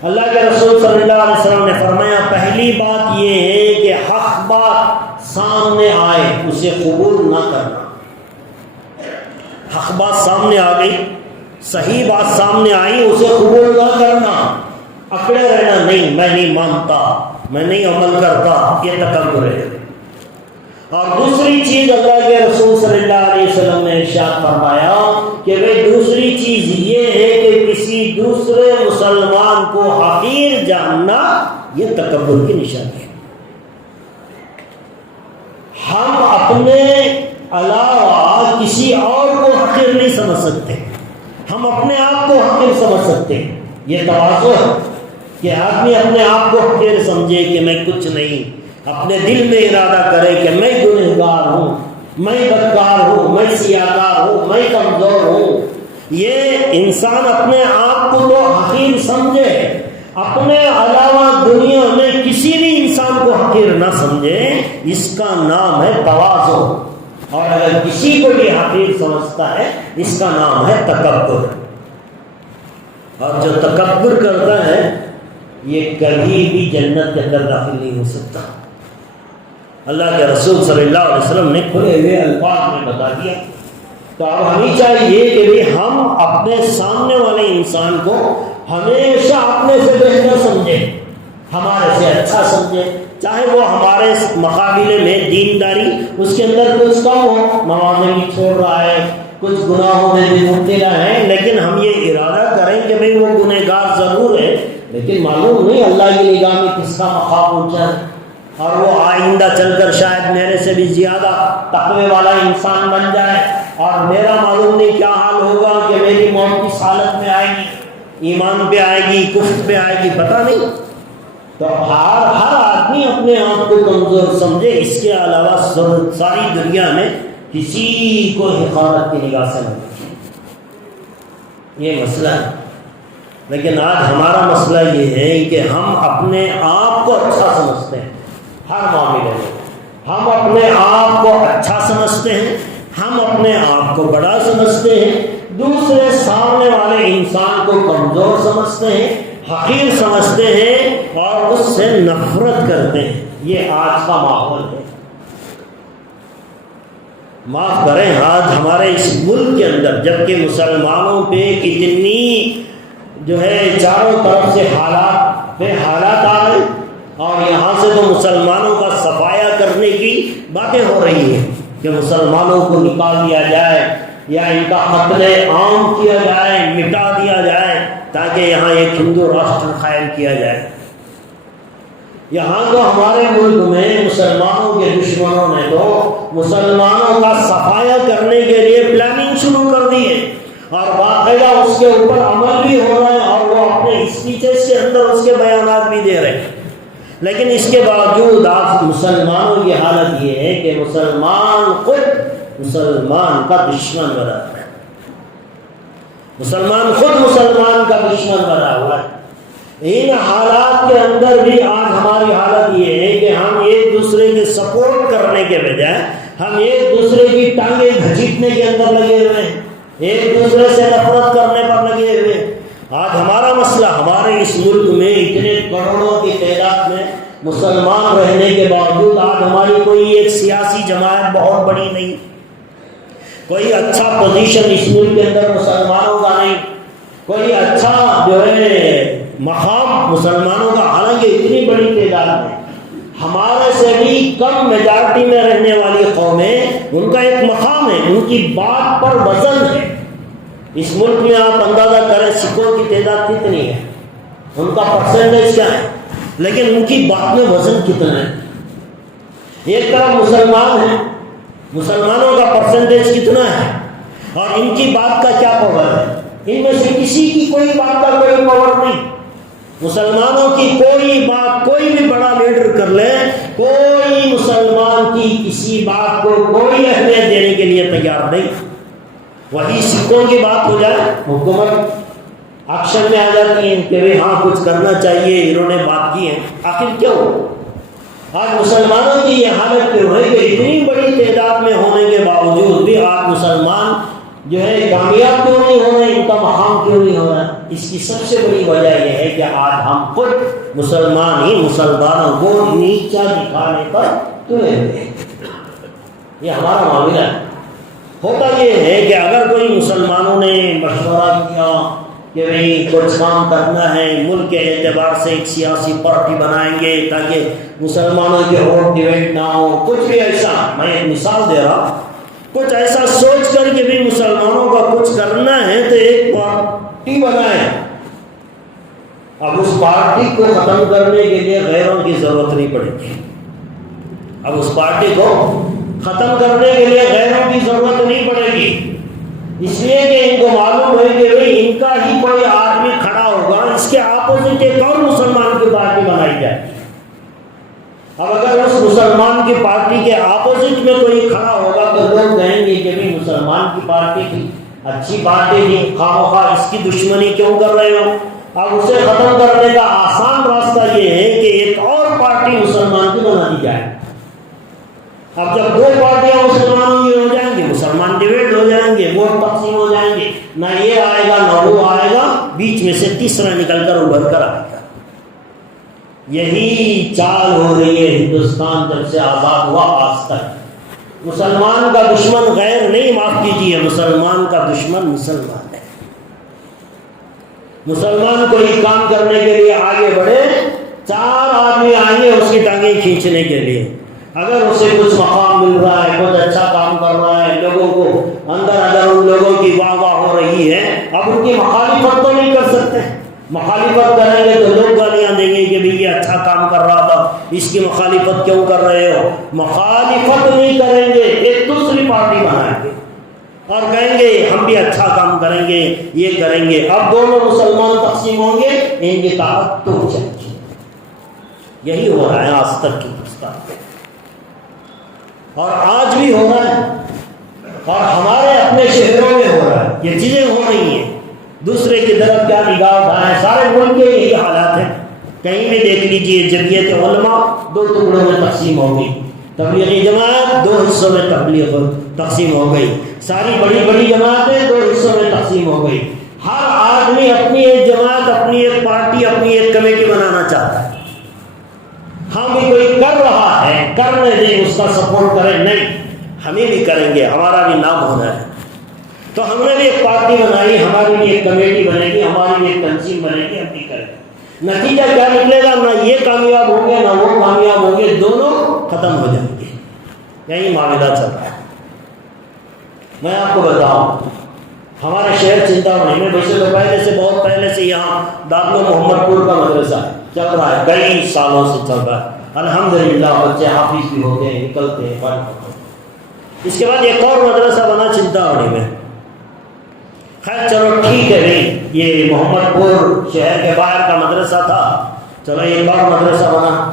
اللہ کے رسول صلی اللہ علیہ وسلم نے فرمایا پہلی بات یہ ہے کہ حق بات سامنے آئے اسے قبول نہ کرنا۔ حق بات سامنے آ گئی، صحیح بات سامنے آئی، اسے قبول نہ کرنا، اکڑے رہنا، نہیں میں نہیں مانتا، میں نہیں عمل کرتا، یہ تکبر ہے۔ اور دوسری چیز اللہ کے رسول صلی اللہ علیہ وسلم نے ارشاد فرمایا کہ بھئی دوسری چیز یہ ہے کہ کسی دوسرے مسلمان کو حقیر جاننا یہ تکبر کی نشانی ہے۔ ہم اپنے علاوہ کسی اور کو حقیر نہیں سمجھ سکتے، ہم اپنے آپ کو حقیر سمجھ سکتے ہیں۔ یہ تواضع ہے کہ آدمی اپنے آپ کو حقیر سمجھے کہ میں کچھ نہیں، اپنے دل میں ارادہ کرے کہ میں گنہگار ہوں، میں بدکار ہوں، میں سیاہکار ہوں، میں کمزور ہوں۔ یہ انسان اپنے آپ کو تو حقیر سمجھے، اپنے علاوہ دنیا میں کسی بھی انسان کو حقیر نہ سمجھے، اس کا نام ہے تواضع۔ اور اگر کسی کو بھی حقیر سمجھتا ہے اس کا نام ہے تکبر۔ اور جو تکبر کرتا ہے یہ کبھی بھی جنت کے اندر داخل نہیں ہو سکتا۔ اللہ کے رسول صلی اللہ علیہ وسلم نے کھلے ہوئے الفاظ میں بتا دیا۔ تو اب ہمیں چاہیے کہ ہم اپنے سامنے والے انسان کو ہمیشہ اپنے سے بہتر سمجھیں، ہمارے سے اچھا سمجھیں، چاہے وہ ہمارے مقابلے میں دینداری اس کے اندر کچھ کم ہو، نمازیں بھی چھوڑ رہا ہے، کچھ گناہوں میں بھی مبتلا ہے، لیکن ہم یہ ارادہ کریں کہ بھئی وہ گنہگار ضرور ہے، لیکن معلوم نہیں اللہ کی نگاہ میں کس کا مقام اونچا ہے، اور وہ آئندہ چل کر شاید میرے سے بھی زیادہ تقوی والا انسان بن جائے، اور میرا معلوم نہیں کیا حال ہوگا کہ میری موت کس حالت میں آئے گی، ایمان پہ آئے گی، کفر پہ آئے گی، پتہ نہیں۔ تو ہر آدمی اپنے آپ کو کمزور سمجھے، اس کے علاوہ ساری دنیا میں کسی کو حقارت کی نگاہ سے نہ دیکھے، یہ مسئلہ ہے۔ لیکن آج ہمارا مسئلہ یہ ہے کہ ہم اپنے آپ کو اچھا سمجھتے ہیں، ہر معاملے میں ہم اپنے آپ کو اچھا سمجھتے ہیں، ہم اپنے آپ کو بڑا سمجھتے ہیں، دوسرے سامنے والے انسان کو کمزور سمجھتے ہیں، حقیر سمجھتے ہیں اور اس سے نفرت کرتے ہیں۔ یہ آج کا ماحول ہے۔ معاف کریں، آج ہمارے اس ملک کے اندر جبکہ مسلمانوں پہ کتنی چاروں طرف سے حالات آ رہے، اور یہاں سے تو مسلمانوں کا صفایا کرنے کی باتیں ہو رہی ہیں کہ مسلمانوں کو نکال دیا جائے یا ان کا قتل عام کیا جائے، مٹا دیا جائے، تاکہ یہاں ایک ہندو راشٹر قائم کیا جائے۔ یہاں تو ہمارے ملک میں مسلمانوں کے دشمنوں نے تو مسلمانوں کا صفایا کرنے کے لیے پلاننگ شروع کر دی ہے، اور باقاعدہ اس کے اوپر عمل بھی ہو رہا ہے، اور وہ اپنے اسپیچز کے اندر اس کے بیانات بھی دے رہے ہیں۔ لیکن اس کے باوجود آج مسلمانوں کی حالت یہ ہے کہ مسلمان خود مسلمان کا دشمن بنا ہے، مسلمان خود مسلمان کا دشمن بنا ہوا ہے۔ ان حالات کے اندر بھی آج ہماری حالت یہ ہے کہ ہم ایک دوسرے کے سپورٹ کرنے کے بجائے ہم ایک دوسرے کی ٹانگیں گھسیٹنے کے اندر لگے ہوئے ہیں، ایک دوسرے سے نفرت کرنے پر لگے ہوئے ہیں۔ آج ہمارا مسئلہ ہمارے اس ملک میں اتنے کروڑوں کی تعداد میں مسلمان رہنے کے باوجود آج ہماری کوئی ایک سیاسی جماعت بہت بڑی نہیں، کوئی اچھا پوزیشن اس ملک کے اندر مسلمانوں کا نہیں، کوئی اچھا جو ہے مقام مسلمانوں کا، حالانکہ اتنی بڑی تعداد میں ہمارے سے بھی کم میجارٹی میں رہنے والی قومیں، ان کا ایک مقام ہے، ان کی بات پر وزن ہے۔ اس ملک میں آپ اندازہ کریں سکھوں کی تعداد کتنی ہے، ان کا پرسنٹیج کیا ہے، لیکن ان کی بات میں وزن کتنا ہے۔ ایک طرف مسلمان ہیں، مسلمانوں کا پرسنٹیج کتنا ہے اور ان کی بات کا کیا پاور ہے، ان میں سے کسی کی کوئی بات کا کوئی پاور نہیں۔ مسلمانوں کی کوئی بات، کوئی بھی بڑا لیڈر کر لے، کوئی مسلمان کی کسی بات کو کوئی اہمیت دینے کے لیے تیار نہیں۔ وہی سکھوں کی بات ہو جائے، حکومت ایکشن میں آ جاتی ہے کہ بھائی ہاں کچھ کرنا چاہیے، انہوں نے بات کی ہے۔ آخر کیوں آج مسلمانوں کی یہ حالت کیوں ہے کہ اتنی بڑی تعداد میں ہونے کے باوجود بھی آج مسلمان جو ہے کامیاب کیوں نہیں ہو رہے، ان کا مقام کیوں نہیں ہو رہا؟ اس کی سب سے بڑی وجہ یہ ہے کہ آج ہم خود مسلمان ہی مسلمانوں کو نیچا دکھانے پر تلے ہوئے ہیں۔ یہ ہمارا معاملہ ہے۔ ہوتا یہ ہے کہ اگر کوئی مسلمانوں نے مشورہ کیا کہ بھئی کچھ کام کرنا ہے، ملک کے اعتبار سے ایک سیاسی پارٹی بنائیں گے تاکہ مسلمانوں کے ووٹ ڈیویٹ نہ ہو، کچھ بھی ایسا، میں ایک مثال دے رہا، کچھ ایسا سوچ کر کہ بھی مسلمانوں کا کچھ کرنا ہے تو ایک پارٹی بنائیں۔ اب اس پارٹی کو ختم کرنے کے لیے غیروں کی ضرورت نہیں پڑے گی۔ اب اس پارٹی کو ختم کرنے کے لیے غیروں کی ضرورت نہیں پڑے گی، اس لیے کہ ان کو معلوم ہے کہ بھئی ان کا ہی کوئی آدمی کھڑا ہوگا، اس کے اپوزٹ ایک اور مسلمان کی پارٹی بنائی جائے۔ اب اگر اس مسلمان کی پارٹی کے اپوزٹ میں کوئی کھڑا ہوگا تو لوگ کہیں گے کہ بھی مسلمان کی پارٹی تھی، اچھی پارٹی تھی، خواہ اس کی دشمنی کیوں کر رہے ہو؟ اب اسے ختم کرنے کا آسان راستہ یہ ہے کہ ایک اور پارٹی مسلمان کی بنا دی جائے۔ اب جب دو پارٹیاں مسلمانوں کی ہو جائیں گے، مسلمان ڈیویڈ ہو جائیں گے، ووٹ تقسیم ہو جائیں گے، نہ یہ آئے گا نہ وہ آئے گا، بیچ میں سے تیسرا نکل کر ابھر کر آئے گا۔ یہی چال ہو رہی ہے ہندوستان جب سے آزاد ہوا آج تک۔ مسلمان کا دشمن غیر نہیں، معاف کیجیے، مسلمان کا دشمن مسلمان ہے۔ مسلمان کوئی کام کرنے کے لیے آگے بڑھے، چار آدمی آئیں گے اس کی ٹانگیں کھینچنے کے لیے۔ اگر اسے کچھ مقام مل رہا ہے، کچھ اچھا کام کر رہا ہے، لوگوں کو اندر اگر ان لوگوں کی واہ واہ ہو رہی ہے، اب ان کی مخالفت تو نہیں کر سکتے۔ مخالفت کریں گے تو لوگ گالیاں دیں گے کہ بھئی یہ اچھا کام کر رہا تھا، اس کی مخالفت کیوں کر رہے ہو؟ مخالفت نہیں کریں گے، ایک دوسری پارٹی بنائیں گے اور کہیں گے ہم بھی اچھا کام کریں گے، یہ کریں گے۔ اب دونوں مسلمان تقسیم ہوں گے، ان کی طاقت ٹوٹ جائے گی۔ یہی ہو رہا ہے آج تک کی ہندوستان میں، اور آج بھی ہو رہا ہے، اور ہمارے اپنے شہروں میں ہو رہا ہے۔ یہ چیزیں ہو رہی ہیں، دوسرے کی طرف کیا نگاہ اٹھائیں، سارے ملک کے یہی حالات ہیں۔ کہیں بھی دیکھ لیجیے، جمعیت علماء دو ٹکڑوں میں تقسیم ہو گئی، تبلیغی جماعت دو حصوں میں تقسیم ہو گئی، ساری بڑی بڑی جماعتیں دو حصوں میں تقسیم ہو گئی۔ ہر آدمی اپنی ایک جماعت، اپنی ایک پارٹی، اپنی ایک کمیٹی بنانا چاہتا ہے۔ ہم بھی کوئی کر رہا ہے، کرنے دیں، اس کا سپورٹ کریں، نہیں ہمیں بھی کریں گے، ہمارا بھی نام ہونا ہے۔ تو ہم نے بھی ایک پارٹی بنائی، ہماری بھی ایک کمیٹی بنے گی، ہماری بھی ایک تنظیم بنے گی، ہم بھی کریں گے۔ نتیجہ کیا نکلے گا؟ نہ یہ کامیاب ہوں گے نہ وہ کامیاب ہوں گے، دونوں ختم ہو جائیں گے۔ یہی معاملہ چل رہا ہے۔ میں آپ کو بتاؤں، ہمارے شہر چنتامنی میں ویسے تو پہلے سے، بہت پہلے سے یہاں دارال محمد پور کا مدرسہ چل رہا ہے، کئی سالوں سے چل رہا ہے، الحمدللہ بچے حافظ بھی ہوتے ہیں، نکلتے ہیں، پڑھتے ہیں۔ اس کے بعد ایک اور مدرسہ بنا چنتامنی میں۔ خیر چلو ٹھیک ہے بھائی، یہ محمد پور شہر کے باہر کا مدرسہ تھا، چلو ایک اور مدرسہ بنا،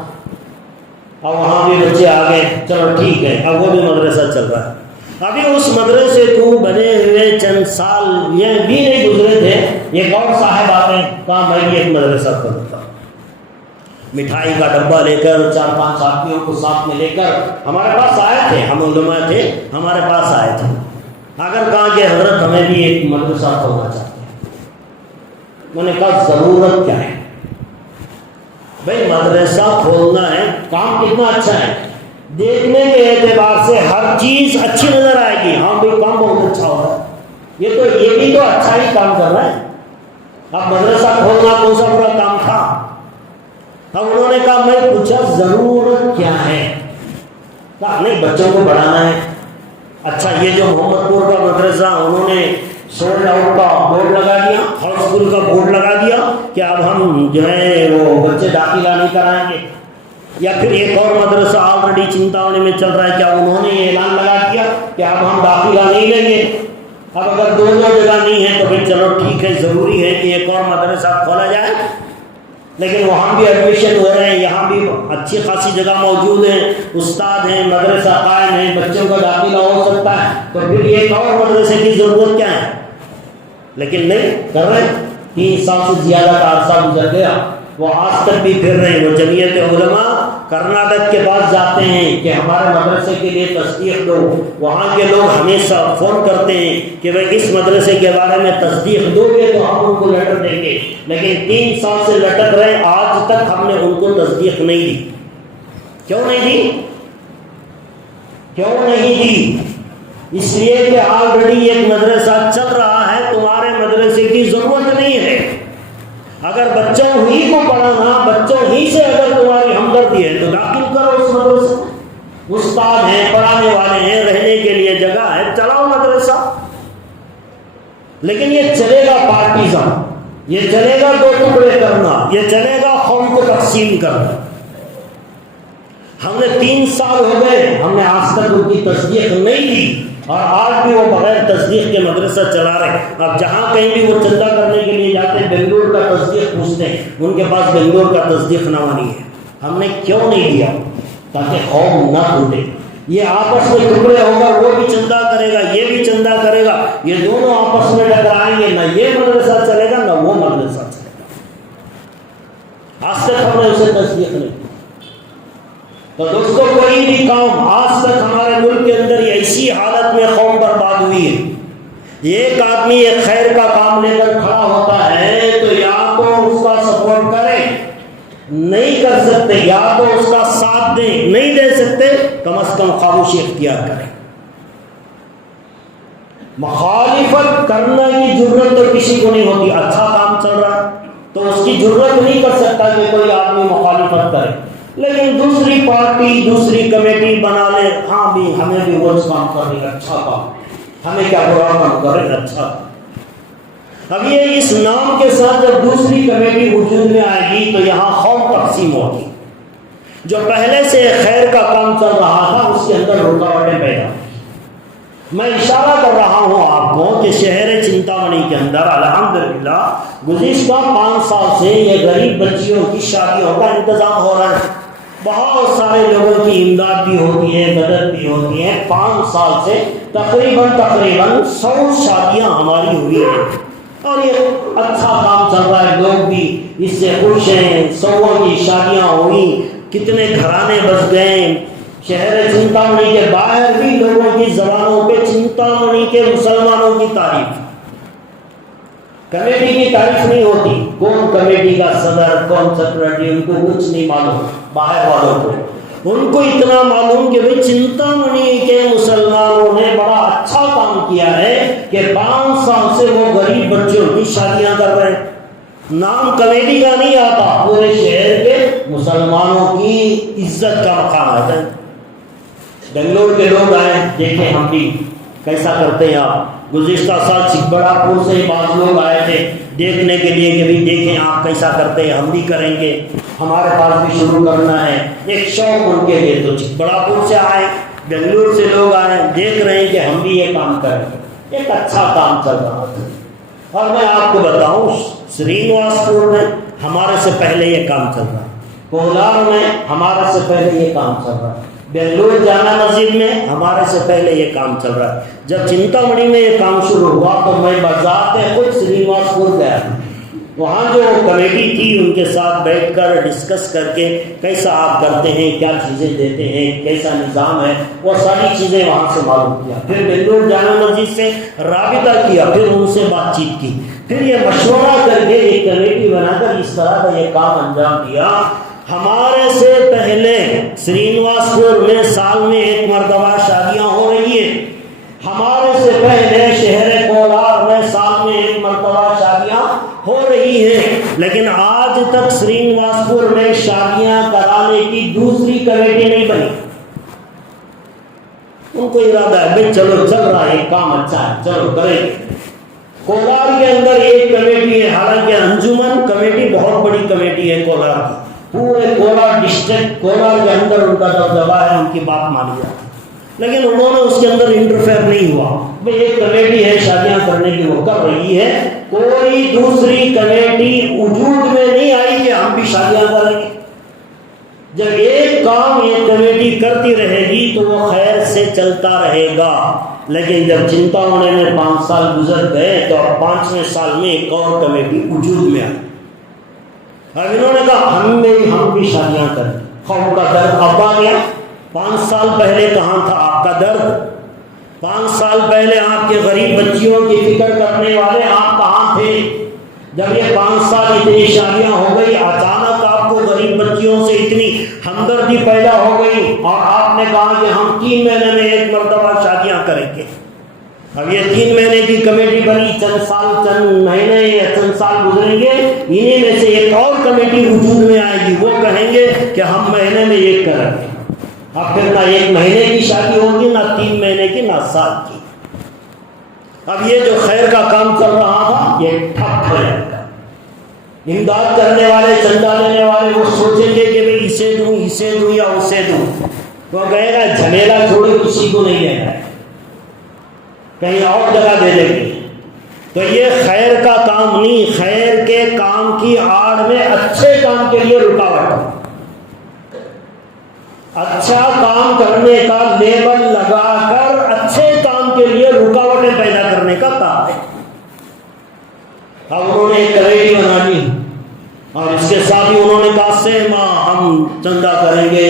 اور وہاں بھی بچے آ گئے، چلو ٹھیک ہے، اب وہ بھی مدرسہ چل رہا ہے۔ ابھی اس مدرسے کو بنے ہوئے چند سال یہ بھی نہیں گزرے تھے، ایک اور صاحب آ گئے، کہا میں بھی ایک مدرسہ کھولتا ہوں۔ مٹھائی کا ڈبہ لے کر، 4-5 آدمیوں کو ساتھ میں لے کر ہمارے پاس آئے تھے، ہم علماء تھے، ہمارے پاس آئے تھے، اگر کہا کہ حضرت ہمیں بھی ایک مدرسہ کھولنا چاہتے ہیں۔ میں نے کہا ضرورت کیا ہے؟ بھائی مدرسہ کھولنا ہے، کام کتنا اچھا ہے، دیکھنے کے اعتبار سے ہر چیز اچھی نظر آئے گی، ہاں بھائی کام بہت اچھا ہو رہا ہے، یہ بھی تو اچھا ہی کام کر رہا ہے۔ اب مدرسہ کھولنا کون سا برا کام تھا؟ اب انہوں نے کہا، میں پوچھا ضرورت کیا ہے؟ کہا نہیں بچوں کو پڑھانا ہے۔ اچھا یہ جو محمد پور کا مدرسہ انہوں نے سولڈ آؤٹ کا بورڈ لگا دیا، ہاؤس فل کا بورڈ لگا دیا کہ اب ہم جو ہے وہ بچے داخلہ نہیں کرائیں گے، یا پھر ایک اور مدرسہ آلریڈی چنتاونی میں چل رہا ہے، کیا انہوں نے یہ اعلان لگا دیا کہ اب ہم داخلہ نہیں لیں گے؟ اب اگر دونوں جگہ نہیں ہے تو پھر چلو ٹھیک ہے، ضروری ہے کہ ایک اور مدرسہ کھولا جائے، لیکن وہاں بھی ایڈمیشن ہو رہے ہیں، یہاں بھی اچھی خاصی جگہ موجود ہیں، استاد ہیں، مدرسہ قائم ہے، بچوں کا داخلہ ہو سکتا ہے، تو پھر ایک اور مدرسے کی ضرورت کیا ہے؟ لیکن نہیں کر رہے، 3 سال سے زیادہ کا عرصہ گزر گیا، وہ آج تک بھی پھر رہے ہیں۔ وہ جمعیت علماء کرناٹک کے پاس جاتے ہیں کہ ہمارے مدرسے کے لیے تصدیق دو، وہاں کے لوگ ہمیشہ فون کرتے ہیں کہ بھائی اس مدرسے کے بارے میں تصدیق دو گے تو ہم ان کو لیٹر دیں گے، لیکن 3 سال سے لٹک رہے، آج تک ہم نے ان کو تصدیق نہیں دی۔ کیوں نہیں دی؟ کیوں نہیں دی؟ اس لیے کہ آلریڈی ایک مدرسہ چل رہا ہے، تمہارے مدرسے کی ضرورت نہیں ہے۔ اگر بچوں ہی کو پڑھانا، بچوں ہی سے اگر تمہاری ہمدردی ہے تو داخل کرو اس مدرسے میں، استاد ہیں، پڑھانے والے ہیں، رہنے کے لیے جگہ ہے، چلاؤ مدرسہ۔ لیکن یہ چلے گا پارٹیزم، یہ چلے گا 2 ٹکڑے کرنا، یہ چلے گا قوم کو تقسیم کرنا۔ ہم نے 3 سال ہو گئے، ہم نے آج تک ان کی تصدیق نہیں دی، اور آج بھی وہ بغیر تصدیق کے مدرسہ چلا رہے ہیں۔ اب جہاں کہیں بھی وہ چندہ کرنے کے لیے جاتے ہیں، بنگلور کا تصدیق پوچھتے ہیں، ان کے پاس بنگلور کا تصدیق نامہ نہیں ہے۔ ہم نے کیوں نہیں دیا؟ تاکہ قوم نہ ٹوٹے، یہ آپس میں ٹکڑے ہوگا، وہ بھی چندہ کرے گا، یہ بھی چندہ کرے گا، یہ دونوں آپس میں ٹکرائیں گے، نہ یہ مدرسہ چلے گا نہ وہ مدرسہ چلے گا۔ آج تک ہم نے اسے تصدیق نہیں۔ تو دوستوں کوئی بھی کام آج تک ہمارے ملک کے اندر ایسی حالت میں قوم برباد ہوئی ہے، ایک آدمی ایک خیر کا کام لے کر کھڑا ہوتا ہے تو یا تو اس کا سپورٹ کریں، نہیں کر سکتے، یا تو اس کا ساتھ دیں، نہیں دے سکتے، کم از کم خاموشی اختیار کریں۔ مخالفت کرنے کی جرت تو کسی کو نہیں ہوتی، اچھا کام چل رہا ہے تو اس کی جرت نہیں کر سکتا کہ کوئی آدمی مخالفت کرے، لیکن دوسری پارٹی دوسری کمیٹی بنا لے، ہاں بھی ہمیں بھی وہ کام کر رہے، اچھا کام، ہمیں کیا برا کام کر رہے، اچھا۔ اب یہ اس نام کے ساتھ جب دوسری کمیٹی وجود میں آئے گی تو یہاں قوم تقسیم ہوگی۔ جو پہلے سے خیر کا کام چل رہا تھا اس کے اندر رکاوٹیں پیدا ہوئی۔ میں اشارہ کر رہا ہوں آپ کو کہ شہر چنتاونی کے اندر الحمدللہ گزشتہ 5 سال سے یہ غریب بچیوں کی شادیوں کا انتظام ہو رہا ہے، بہت سارے لوگوں کی امداد بھی ہوتی ہے، مدد بھی ہوتی ہے۔ 5 سال سے تقریباً 100 شادیاں ہماری ہوئی ہیں، اور یہ اچھا کام چل رہا ہے، لوگ بھی اس سے خوش ہیں، 100 کی شادیاں ہوئی، کتنے گھرانے بس گئے۔ شہر چنتاونی کے باہر بھی لوگوں کی زبانوں پہ چنتاونی کے مسلمانوں کی تعریف، کمیٹی کی تعریف نہیں ہوتی، کون کمیٹی کا صدر، کون سیکرٹری، ان کو کچھ نہیں معلوم، باہر والوں کو ان کو اتنا معلوم کہ بھئی چنتاونی کے مسلمانوں نے بڑا اچھا کام کیا ہے کہ 5 سال سے وہ غریب بچوں کی شادیاں کر رہے ہیں۔ نام کمیٹی کا نہیں آتا، پورے شہر کے مسلمانوں کی عزت کا مقام آتا ہے۔ بنگلور کے لوگ آئے، دیکھیں ہم بھی کیسا کرتے ہیں آپ۔ گزشتہ سال چکبڑا پور سے بعض لوگ آئے تھے دیکھنے کے لیے کہ بھی دیکھیں آپ کیسا کرتے ہیں، ہم بھی کریں گے، ہمارے پاس بھی شروع کرنا ہے، ایک شوق ان کے لیے۔ تو چکبڑا پور سے آئے، بنگلور سے لوگ آئے، دیکھ رہے ہیں کہ ہم بھی یہ کام کریں گے، ایک اچھا کام چل رہا تھا۔ اور میں آپ کو بتاؤں، سرینواس پور میں ہمارے سے پہلے یہ کام چل رہا ہے، کولار میں ہمارے سے پہلے یہ کام چل رہا ہے، بنگلور جامع مسجد میں ہمارے سے پہلے یہ کام چل رہا ہے۔ جب چنتاونی میں یہ کام شروع ہوا تو میں بذات خود سرینواس پور گیا، وہاں جو کمیٹی تھی ان کے ساتھ بیٹھ کر ڈسکس کر کے کیسا آپ کرتے ہیں، کیا چیزیں دیتے ہیں، کیسا نظام ہے، وہ ساری چیزیں وہاں سے معلوم کیا۔ پھر بنگلور جامع مسجد سے رابطہ کیا، پھر ان سے بات چیت کی، پھر یہ مشورہ کر کے ایک کمیٹی بنا کر اس طرح کا یہ کام انجام دیا ہمارے سے پہلے سرینواس پور میں سال میں 1 مرتبہ شادیاں ہو رہی ہیں. ہمارے سے پہلے شہر کولار میں سال میں 1 مرتبہ شادیاں ہو رہی ہیں. لیکن آج تک سرینواس پور میں شادیاں کرانے کی دوسری کمیٹی نہیں بنی. ان کو ارادہ ہے بھائی چلو چل رہا ہے کام اچھا ہے چلو کریں گے. کولار کے اندر ایک کمیٹی ہے، حالانکہ انجمن کمیٹی بہت بڑی کمیٹی ہے کولار کی، پورے کولار ڈسٹرکٹ کولار کے اندر ان کا دبدبہ ہے، ان کی بات مانی جاتی ہے. لیکن انہوں نے اس کے اندر انٹرفیئر نہیں ہوا. بھائی ایک کمیٹی ہے شادیاں کرنے کی وہ کر رہی ہے، کوئی دوسری کمیٹی وجود میں نہیں آئی کہ ہم بھی شادیاں کریں گے. جب ایک کام ایک کمیٹی کرتی رہے گی تو وہ خیر سے چلتا رہے گا. لیکن جب چنتا ہونے میں 5 سال گزر گئے تو اب 5ویں سال میں ایک اور کمیٹی وجود میں آئی. اب انہوں نے کہا ہم بھی شادیاں کریں. قوم کا درد اب آ گیا. 5 سال پہلے کہاں تھا آپ کا درد؟ 5 سال پہلے آپ کے غریب بچیوں کی فکر کرنے والے آپ کہاں تھے؟ جب یہ 5 سال اتنی شادیاں ہو گئی، اچانک آپ کو غریب بچیوں سے اتنی ہمدردی پیدا ہو گئی اور آپ نے کہا کہ ہم 3 مہینے میں 1 مرتبہ شادیاں کریں گے. اب یہ 3 مہینے کی کمیٹی بنی، چند مہینے یا چند سال گزریں گے، انہی میں سے ایک اور کمیٹی وجود میں آئے گی. وہ کہیں گے کہ ہم مہینے میں 1 کریں گے. اب پھر نہ 1 مہینے کی شادی ہوگی، نہ 3 مہینے کی، نہ سال کی. اب یہ جو خیر کا کام چل رہا تھا یہ ٹھپ ہو جائے گا. امداد کرنے والے، چندہ دینے والے وہ سوچیں گے کہ بھئی اسے دوں یا اسے دوں. وہ کہے گا جھمیلا چھوڑے کسی کو نہیں دینا ہے، کہیں اور جگہ دے دیں گے. تو یہ خیر کا کام نہیں، خیر کے کام کی آڑ میں اچھے کام کے لیے رکاوٹ ہے. اچھا کام کرنے کا لیبل لگا کر اچھے کام کے لیے رکاوٹیں پیدا کرنے کا کام ہے. اب انہوں نے ایک کمیٹی بنا لی اور اس کے ساتھ ہی انہوں نے کہا سیما ہم چندہ کریں گے،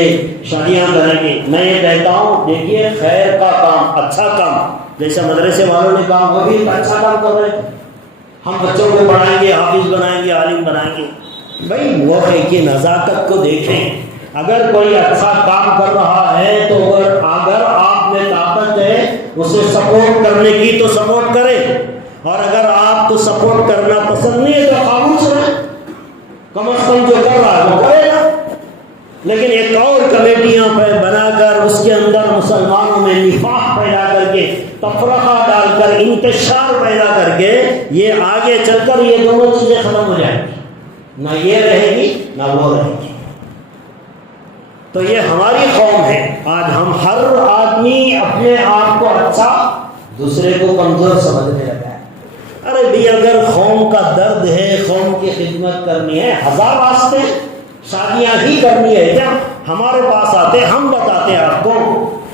شادیاں کریں گے. میں یہ کہتا ہوں دیکھیے خیر کا کام، اچھا کام، جیسے مدرسے والوں نے کہا وہ بھی اچھا کام کر رہے ہیں. ہم بچوں کو پڑھائیں گے، حافظ بنائیں گے، عالم بنائیں گے. بھائی وہ ہے کہ نزاکت کو دیکھیں. اگر کوئی اچھا کام کر رہا ہے تو اگر آپ میں طاقت ہے اسے سپورٹ کرنے کی تو سپورٹ کرے، اور اگر آپ کو سپورٹ کرنا پسند نہیں ہے تو خاموش رہے. کم از کم جو کر رہا ہے وہ کرے گا. لیکن ایک اور کمیٹیاں بنا کر اس کے اندر مسلمانوں میں نفاق پیدا کر کے، تفرقہ ڈال کر، انتشار پیدا کر کے، یہ آگے چل کر یہ دونوں چیزیں ختم ہو جائیں گی. نہ یہ رہے گی نہ وہ رہے گی. تو یہ ہماری قوم ہے. آج ہم ہر آدمی اپنے آپ کو اچھا، دوسرے کو کمزور سمجھنے لگا ہے. ارے بھی اگر قوم کا درد ہے، قوم کی خدمت کرنی ہے، 1000 واسطے شادیاں ہی کرنی ہے. جب ہمارے پاس آتے ہم بتاتے ہیں آپ کو.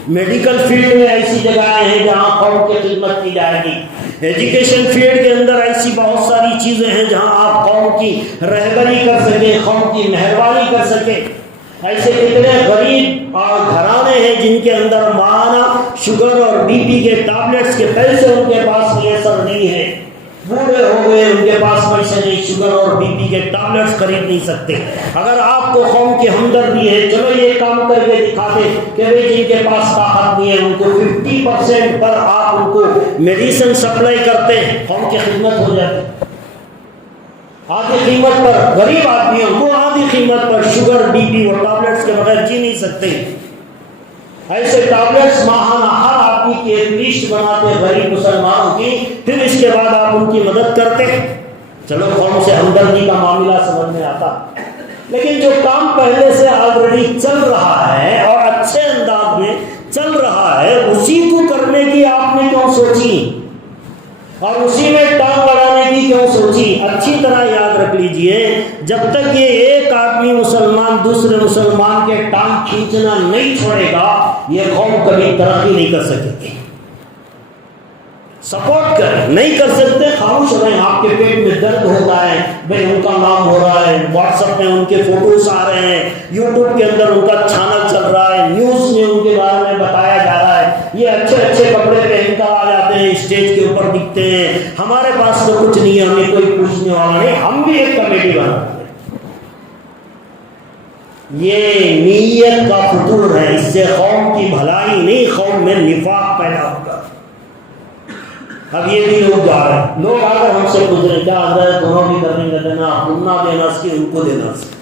میڈیکل فیلڈ میں ایسی جگہیں ہیں جہاں قوم کی خدمت کی جائے گی. ایجوکیشن فیلڈ کے اندر ایسی بہت ساری چیزیں ہیں جہاں آپ قوم کی رہبری کر سکیں، قوم کی مہربانی کر سکیں. ایسے کتنے غریب اور گھرانے ہیں جن کے اندر ماہانہ شوگر اور بی پی کے ٹیبلٹس کے پیسے ان کے پاس میسر نہیں ہے. بوڑھے ہو گئے، ان کے پاس پیسے نہیں، شوگر اور بی پی کے ٹیبلٹس خرید نہیں سکتے. اگر آپ کو قوم کی ہمدردی ہے، چلو یہ کام کر کے دکھاتے کہ جن کے پاس طاقت نہیں ہے ان کو 50% پر آپ ان کو میڈیسن سپلائی کرتے ہیں، قوم کی خدمت ہو جاتی. آدھی قیمت پر غریب آدمیوں کو آدھی قیمت پر شوگر بی پی اور ٹیبلٹس کے بغیر جی نہیں سکتے. ایسے ٹیبلٹس ماہانہ ہر آدمی کی ایک لسٹ بناتے غریب مسلمانوں کی، پھر اس کے بعد آپ ان کی مدد کرتے. چلو قوم سے ہمدردی کا معاملہ سمجھ میں آتا. لیکن جو کام پہلے سے آلریڈی چل رہا ہے اور اچھے انداز میں چل رہا ہے، اسی کو کرنے کی آپ نے کیوں سوچی اور اسی میں ٹانگ لڑانے کی کیوں سوچی؟ اچھی طرح یاد رکھ لیجئے، جب تک یہ ایک آدمی مسلمان دوسرے مسلمان کے ٹانگ کھینچنا نہیں چھوڑے گا، یہ قوم کبھی ترقی نہیں کر سکے گی. سپورٹ کریں، نہیں کر سکتے خاموش رہیں. آپ کے پیٹ میں درد ہوتا ہے، بھائی ان کا نام ہو رہا ہے، واٹس ایپ میں ان کے فوٹوز آ رہے ہیں، یوٹیوب کے اندر ان کا چینل چل رہا ہے، نیوز میں ان کے بارے میں بتایا جا رہا ہے، یہ اچھے اچھے کپڑے پہن کر آ جاتے ہیں، اسٹیج کے اوپر دکھتے ہیں. ہمارے پاس تو کچھ نہیں ہے، ہمیں کوئی پوچھنے والا نہیں. ہم بھی ایک کمیٹی بناتے ہیں. یہ نیت کا فطور ہے، اس سے قوم کی بھلائی نہیں، قوم میں نفاق پیدا ہوگا۔ اب یہ بھی لوگ جا رہے ہیں، لوگ اگر ہم سے گزرے کیا حضرت دونوں بھی کرنے کا دینا، ہم نہ دینا اس کی ان کو دینا اس کی۔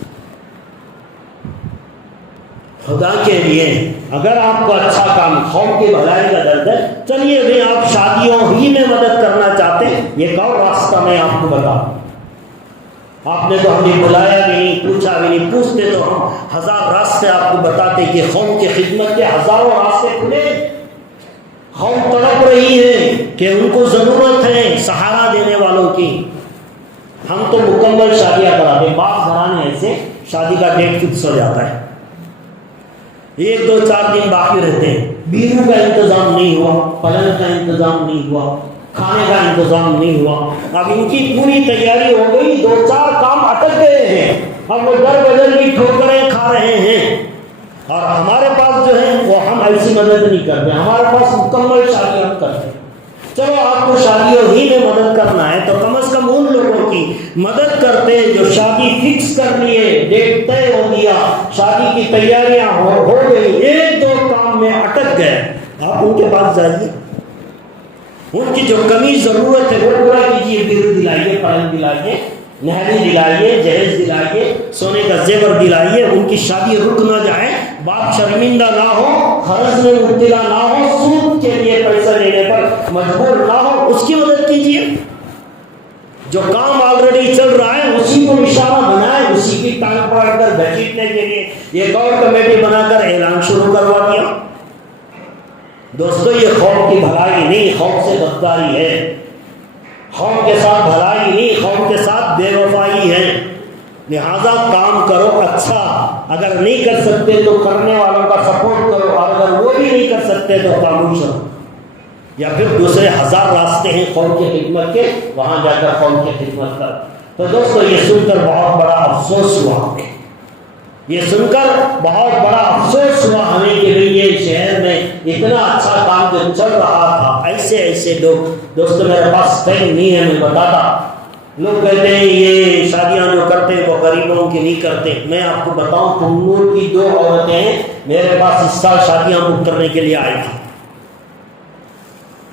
خدا کے لیے اگر آپ کو اچھا کام قوم کی بھلائی کا درد ہے، چلیے بھائی آپ شادیوں ہی میں مدد کرنا چاہتے ہیں، یہ ایک اور راستہ میں آپ کو بتاؤں۔ آپ نے تو ہمیں بلایا بھی نہیں، پوچھا بھی نہیں، پوچھتے تو ہم ہزار راستے آپ کو بتاتے کہ قوم کی خدمت کے ہزاروں راستے کھلے۔ قوم تڑپ رہی ہے کہ ان کو ضرورت ہے سہارا دینے والوں کی۔ ہم تو مکمل شادیاں کراتے، بعض گھرانے ایسے شادی کا ڈیٹ فکس ہو جاتا ہے، 1 2 4 دن باقی رہتے ہیں، بیرو کا انتظام نہیں ہوا، پلنگ کا انتظام نہیں ہوا، کھانے کا انتظام نہیں ہوا۔ اب ان کی پوری تیاری ہو گئی، 2 4 کام اٹک گئے ہیں، اب وہ در بدر کی ٹھوکریں کھا رہے ہیں۔ اور ہمارے پاس جو ہے وہ ہم ایسی مدد نہیں کرتے، ہمارے پاس مکمل شادیاں کرتے ہیں۔ چلو آپ کو شادیوں ہی میں مدد کرنا ہے تو کم از کم ان لوگوں کی مدد کرتے جو شادی فکس کر لیے، ڈیٹ طے ہو گیا، شادی کی تیاریاں ہو گئی، 1 2 کام میں اٹک گئے، آپ ان کے پاس جائیے، ان کی جو کمی ضرورت ہے وہ پورا کیجیے، بیر دلائیے، پلنگ دلائیے، نہری دلائیے، جہیز دلائیے، سونے کا زیور دلائیے، ان کی شادی رک نہ جائے، باپ شرمندہ نہ ہو، قرض میں مبتلا نہ ہو، سود کے لیے پیسہ لینے پر مجبور نہ ہو، اس کی مدد کیجیے۔ جو کام آلریڈی چل رہا ہے اسی کو نشانہ بنائے، اسی کی ٹانگ پکڑ کر گھسیٹنے کے لیے ایک اور کمیٹی بنا کر اعلان شروع کروا دیا۔ دوستو یہ قوم کی بھلائی نہیں، قوم سے غداری ہے، قوم کے ساتھ بھلائی نہیں، قوم کے ساتھ بے وفائی ہے۔ لہذا کام کرو اچھا، اگر نہیں کر سکتے تو کرنے والوں کا سپورٹ کرو، اور اگر وہ بھی نہیں کر سکتے تو خاموش رہو، یا پھر دوسرے ہزار راستے ہیں قوم کی خدمت کے، وہاں جا کر قوم کی خدمت کرو۔ تو دوستو یہ سن کر بہت بڑا افسوس ہوا ہمیں، یہ سن کر بہت بڑا افسوس ہوا ہمیں کہ یہ شہر میں اتنا اچھا کام جو چل رہا تھا، ایسے ایسے لوگ، دوستو میرے پاس ٹائم نہیں ہے میں بتاتا، لوگ کہتے ہیں یہ شادیاں جو کرتے ہیں وہ غریبوں کی نہیں کرتے۔ میں آپ کو بتاؤں کنور کی 2 عورتیں میرے پاس اس سال شادیاں بک کرنے کے لیے آئی تھیں۔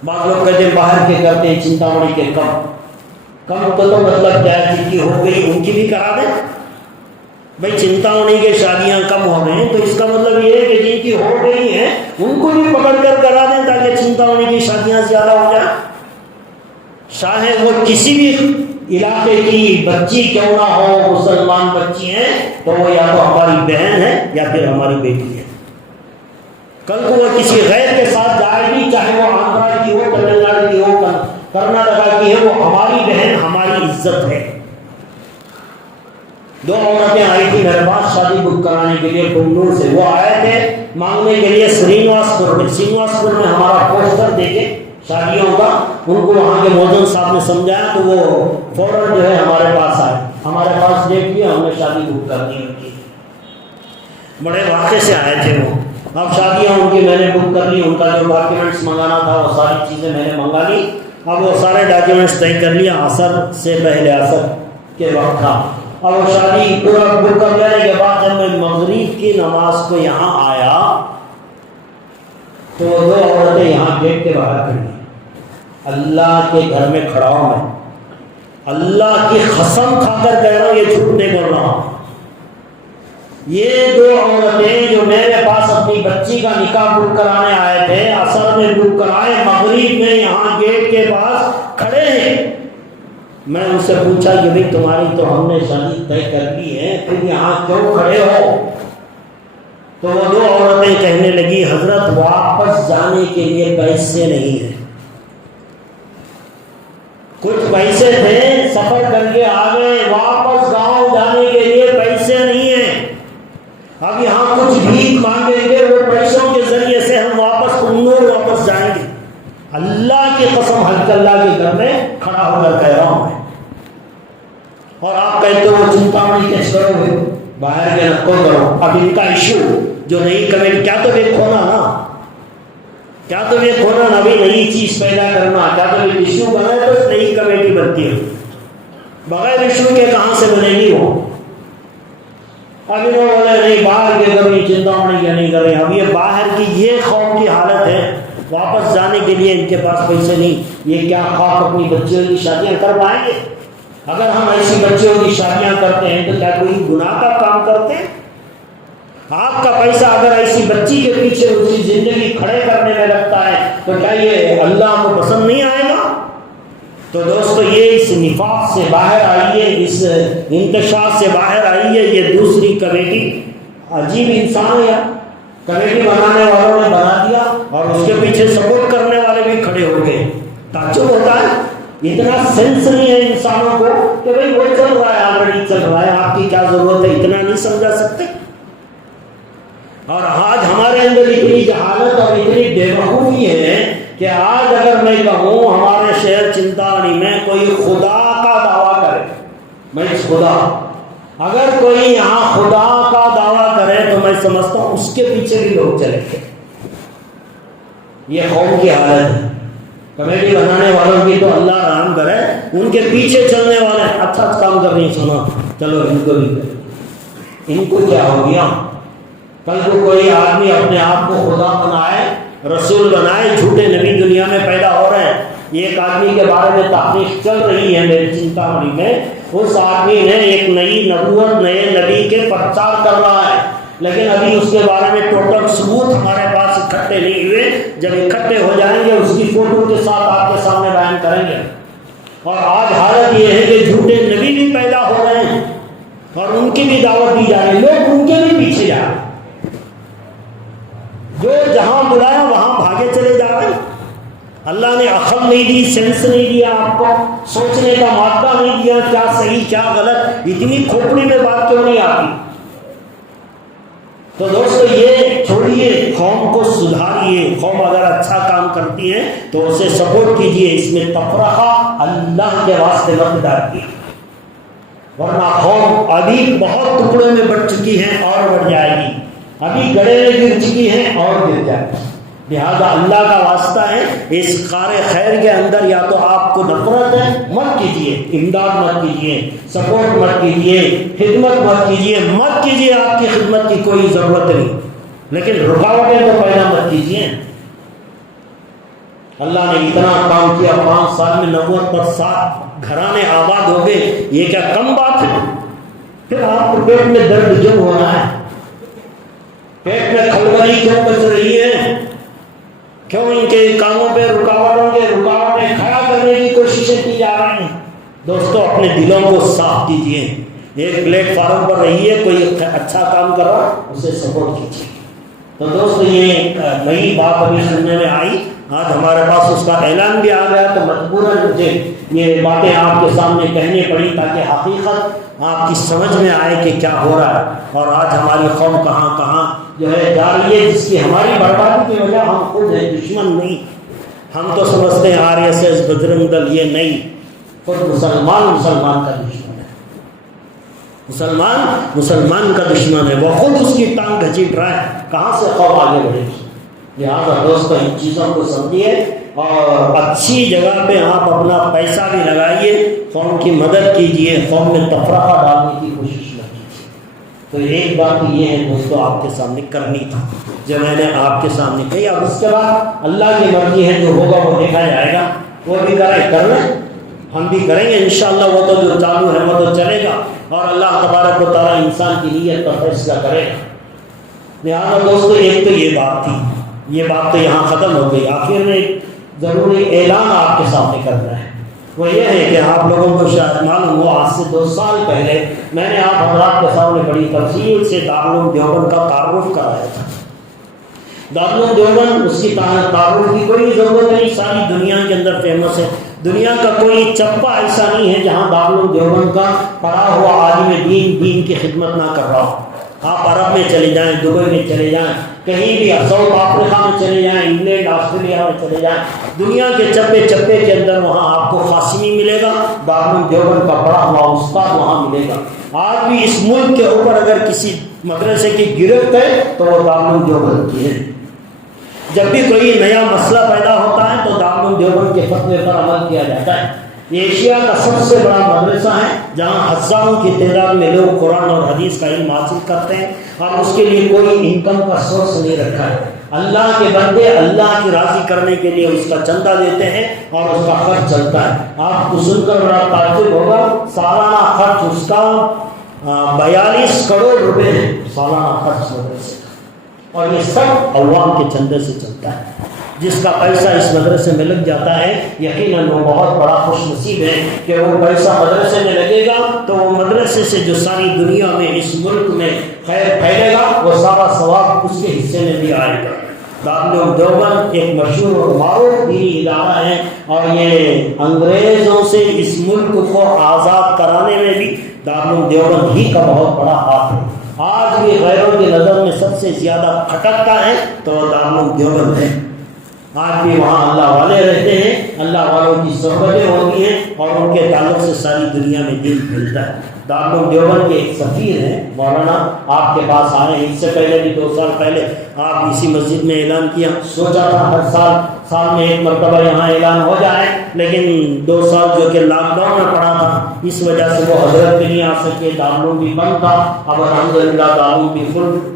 بعض لوگ کہتے ہیں باہر کے کرتے ہیں، چنتامڑی کے کم تو مطلب کیا ہے، جن کی ہو گئی ان کی بھی کرا دیں۔ بھائی چنتامڑی کے شادیاں کم ہو رہے ہیں تو اس کا مطلب یہ ہے کہ جن کی ہو گئی ہیں ان کو بھی پکڑ کر کرا دیں تاکہ چنتامڑی کی شادیاں زیادہ ہو جائیں۔ چاہے وہ کسی بھی علاقے کی بچی کیوں نہ ہو، مسلمان بچی ہیں تو وہ یا تو ہماری بہن ہے یا پھر ہماری بیٹی ہے۔ کل کو وہ کسی غیر کے ساتھ جائے گی، چاہے وہ آندھرا کی ہو، تمل ناڈو کی ہو، کرناٹکا کی ہے، وہ ہماری بہن، ہماری عزت ہے۔ 2 عورتیں آئی تھی میرے پاس شادی بک کرانے کے لیے بنگلور سے، وہ آئے تھے مانگنے کے لیے سرینواس پور میں ہمارا پوسٹر دیکھے شادیوں کا، ان کو وہاں کے موزن صاحب نے سمجھایا تو وہ فوراً جو ہے ہمارے پاس آئے، ہمارے پاس دیکھ لیا، ہم نے شادی بک کر دی ان کی۔ بڑے واقعے سے آئے تھے وہ، اب شادیاں ان کی میں نے بک کر لی، ان کا جو ڈاکیومنٹس منگانا تھا وہ ساری چیزیں میں نے منگا لی، اب وہ سارے ڈاکیومنٹس طے کر لیا، عصر سے پہلے عصر کے وقت تھا، اب وہ شادی پورا بک کر لینے کے بعد جب میں مغرب کی نماز کو یہاں آیا تو 2 عورتیں یہاں گیٹ کے باہر کھڑی ہیں۔ اللہ کے گھر میں کھڑا ہوں میں، اللہ کی قسم کھا کر کہہ رہا ہوں، یہ جھوٹ نہیں بول رہا ہوں، یہ 2 عورتیں جو میرے پاس اپنی بچی کا نکاح بک کرانے آئے تھے، عصر میں بک کرائے، مغرب میں یہاں گیٹ کے پاس کھڑے ہیں۔ میں ان سے پوچھا کہ بھائی تمہاری تو ہم نے شادی طے کر لی ہے، پھر یہاں کیوں کھڑے ہو؟ تو وہ 2 عورتیں کہنے لگی حضرت واپس جانے کے لیے پیسے نہیں ہیں، کچھ پیسے تھے سفر کر کے آ گئے، واپس گاؤں جانے کے لیے پیسے نہیں ہیں، اب یہاں کچھ بھیک مانگیں گے، وہ پیسوں کے ذریعے سے ہم واپس کنور واپس جائیں گے۔ اللہ کی قسم حق اللہ کے گھر میں کھڑا ہو کر کہہ رہا ہوں میں، اور آپ کہتے ہو چنتامڑی کیس کرو گے، باہر کے نقل کرو۔ اب ان کا ایشو جو نئی کمیٹی، کیا تو یہ کھونا نا، کیا تو یہ کھونا نا بھی نئی چیز پیدا کرنا، کیا تو یہ ایشو بنا ہے تو نئی کمیٹی بنتی ہے، بغیر ایشو کے کہاں سے بنے گی وہ؟ اب انہوں بولے نہیں باہر کے کرنی چنتامنی کے نہیں کریں. اب یہ باہر کی یہ قوم کی حالت ہے, واپس جانے کے لیے ان کے پاس پیسے نہیں. یہ کیا خواب اپنی بچیوں کی شادیاں کر پائیں گے؟ اگر ہم ایسی بچیوں کی شادیاں کرتے ہیں تو کیا کوئی گناہ کا کام کرتے ہیں؟ آپ کا پیسہ اگر ایسی بچی کے پیچھے اس کی زندگی کھڑے کرنے میں لگتا ہے تو کیا یہ اللہ کو پسند نہیں آئے گا؟ تو دوستو یہ اس نفاق سے باہر آئیے, اس انتشار سے باہر آئیے. یہ دوسری کمیٹی عجیب انسان ہے یار. کمیٹی بنانے والوں نے بنا دیا اور اس کے پیچھے سپورٹ کرنے والے بھی کھڑے ہو گئے. تعجب ہوتا ہے, اتنا سینس نہیں ہے انسانوں کو کہ بھئی وہ چل رہا ہے, آلریڈی چل رہا ہے, آپ کی کیا ضرورت ہے, اتنا نہیں سمجھا سکتے. اور آج ہمارے اندر اتنی جہالت اور اتنی بے وقوفی ہے کہ آج اگر میں کہوں ہمارے شہر چنتامنی میں کوئی خدا کا دعویٰ کرے, میں خدا, اگر کوئی یہاں خدا کا دعویٰ کرے تو میں سمجھتا ہوں اس کے پیچھے بھی لوگ چلیں گے. یہ قوم کی حالت ہے. کمیٹی بنانے والوں کی تو اللہ رحم کرے, ان کے پیچھے چلنے والے اچھا کام کر رہی سنا چلو ان کو بھی کریں. ان کو کیا ہو گیا؟ کل کو کوئی آدمی اپنے آپ کو خدا بنائے, رسول بنائے, جھوٹے نبی دنیا میں پیدا ہو رہے ہیں. ایک آدمی کے بارے میں تحقیق چل رہی ہے میری چنتامنی میں, اس آدمی نے ایک نئی نبوت, نئے نبی کے پرچار کر رہا ہے, لیکن ابھی اس کے بارے میں ٹوٹل ثبوت ہمارے پاس اکٹھے نہیں ہوئے. جب اکٹھے ہو جائیں گے اس کی فوٹو کے ساتھ آپ کے سامنے بیان کریں گے. اور آج حالت یہ ہے کہ جھوٹے نبی بھی پیدا ہو رہے ہیں اور ان کی بھی دعوت دی جا رہی ہے, لوگ ان کے بھی پیچھے جا رہے ہیں. جو جہاں بلایا وہاں بھاگے چلے جا رہے ہیں. اللہ نے عقل نہیں دی, سینس نہیں دیا, آپ کو سوچنے کا مادہ نہیں دیا, کیا صحیح کیا غلط. اتنی کھوپڑی میں بات کیوں نہیں آتی؟ تو دوستو یہ چھوڑیے, قوم کو سدھاریے. قوم اگر اچھا کام کرتی ہے تو اسے سپورٹ کیجیے. اس میں تفرقہ اللہ کے واسطے مت ڈالیے, ورنہ قوم ابھی بہت ٹکڑے میں بٹ چکی ہے اور بڑھ جائے گی. ابھی گڑے میں گر چکی ہے اور گر جائے گی. لہذا اللہ کا واسطہ ہے, اس کار خیر کے اندر یا تو آپ کو نفرت ہے مت کیجیے, امداد مت کیجیے, سپورٹ مت کیجیے, خدمت مت کیجیے, مت کیجیے. آپ کی خدمت کی کوئی ضرورت نہیں, لیکن رکاوٹیں تو پیدا مت کیجیے. اللہ نے اتنا کام کیا, 5 سال میں 90% گھرانے آباد ہو گئے, یہ کیا کم بات ہے؟ پھر آپ کو پیٹ میں درد کیوں ہو رہا ہے؟ پیٹ میں کھلبلی کیوں بچ رہی ہے؟ کیوں ان کے کاموں پہ رکاوٹیں کھڑا کرنے کی کوششیں کی جا رہی ہیں؟ دوستو اپنے دلوں کو صاف کیجیے. ایک پلیٹ فارم پر رہیے, کوئی اچھا کام کر رہا اسے سپورٹ کیجیے. تو دوستو یہ نئی بات ابھی سننے میں آئی, آج ہمارے پاس اس کا اعلان بھی آ گیا, تو مجبوراً مجھے یہ باتیں آپ کے سامنے کہنی پڑی تاکہ حقیقت آپ کی سمجھ میں آئے کہ کیا ہو رہا ہے. اور آج ہماری قوم کہاں کہاں جو ہے جا رہی ہے, جس کی ہماری بربادی کی وجہ ہم خود ہیں, دشمن نہیں. ہم تو سمجھتے ہیں RSS بجرنگ دل, یہ نہیں, خود مسلمان کا دشمن ہے. مسلمان کا دشمن ہے, وہ خود اس کی ٹانگ گھچیٹ رہا ہے. کہاں سے قوم آگے بڑھے گی؟ لہٰذا دوستو ان چیزوں کو سمجھیے اور اچھی جگہ پہ آپ اپنا پیسہ بھی لگائیے, قوم کی مدد کیجیے, قوم میں تفرقہ ڈالنے کی کوشش نہ کیجیے. تو ایک بات یہ ہے دوستو آپ کے سامنے کرنی تھی جو میں نے آپ کے سامنے کہی. اب اس کے بعد اللہ کی مرضی ہے, جو ہوگا وہ دیکھا جائے گا. وہ بھی کر لیں, ہم بھی کریں گے انشاءاللہ. وہ تو جو چالو ہے وہ تو چلے گا اور اللہ تبارک و تعالیٰ انسان کی نیت کا فیصلہ کرے گا. لہٰذا دوستو ایک تو یہ بات تھی, یہ بات تو یہاں ختم ہو گئی. آخر میں ایک ضروری اعلان آپ کے سامنے کرنا ہے. وہ یہ ہے کہ آپ لوگوں کو شاید معلوم ہو, آج سے 2 سال پہلے میں نے آپ حضرات کے سامنے بڑی تفصیل سے دارالعلوم دیوبند کا تعارف کرایا تھا. دارالعلوم دیوبند, اس کی تعارف کی کوئی ضرورت نہیں, ساری دنیا کے اندر فیمس ہے. دنیا کا کوئی چپا ایسا نہیں ہے جہاں دارالعلوم دیوبند کا پڑھا ہوا عالم دین کی خدمت نہ کر رہا ہو. آپ عرب میں چلے جائیں, دبئی میں چلے جائیں, کہیں بھی ساؤتھ افریقہ میں چلے جائیں, انگلینڈ آسٹریلیا میں چلے جائیں, دنیا کے چپے چپے کے اندر وہاں آپ کو قاسمی ملے گا, دارالعلوم دیوبند کا پڑھا ہوا استاد وہاں ملے گا. آج بھی اس ملک کے اوپر اگر کسی مدرسے کی گرفت ہے تو وہ دارالعلوم دیوبند کی ہے. جب بھی کوئی نیا مسئلہ پیدا ہوتا ہے تو دارالعلوم دیوبند کے فتوے پر عمل کیا جاتا ہے. یہ ایشیا کا سب سے بڑا مدرسہ ہے جہاں ہزاروں کی تعداد میں لوگ قرآن اور حدیث کا علم حاصل کرتے ہیں اور اس کے لیے کوئی انکم کا سورس نہیں رکھا ہے. اللہ کے بندے اللہ کی راضی کرنے کے لیے اس کا چندہ دیتے ہیں اور اس کا خرچ چلتا ہے. آپ کو سن کر بڑا تعجب ہوگا، سالانہ خرچ اس کا 42 کروڑ روپے ہے سالانہ خرچ مدرسے کا، اور یہ سب عوام کے چندے سے چلتا ہے. جس کا پیسہ اس مدرسے میں لگ جاتا ہے یقیناً وہ بہت بڑا خوش نصیب ہے کہ وہ پیسہ مدرسے میں لگے گا تو وہ مدرسے سے جو ساری دنیا میں اس ملک میں خیر پھیلے گا وہ سارا ثواب اس کے حصے میں بھی آئے گا. دارالعلوم دیوبند ایک مشہور اور معروف دینی ادارہ ہے اور یہ انگریزوں سے اس ملک کو آزاد کرانے میں بھی دارالعلوم دیوبند ہی کا بہت بڑا ہاتھ ہے. آج بھی غیروں کی نظر میں سب سے زیادہ کھٹکتا ہے تو دارالعلوم دیوبند ہے. آج بھی وہاں اللہ والے رہتے ہیں، اللہ والوں کی صحبتیں ہوتی ہیں اور ان کے تعلق سے ساری دنیا میں دین پھیلتا ہے. دارالعلوم دیوبند کے ایک سفیر ہیں مولانا، آپ کے پاس آئے ہیں. اس سے پہلے بھی 2 سال پہلے آپ اسی مسجد میں اعلان کیا. سوچا تھا ہر سال میں ایک مرتبہ یہاں اعلان ہو جائے، لیکن 2 سال جو کہ لاک ڈاؤن میں پڑا تھا اس وجہ سے وہ حضرت بھی نہیں آ سکے. دارالعلوم بھی بند تھا. اب الحمدللہ دارالعلوم بھی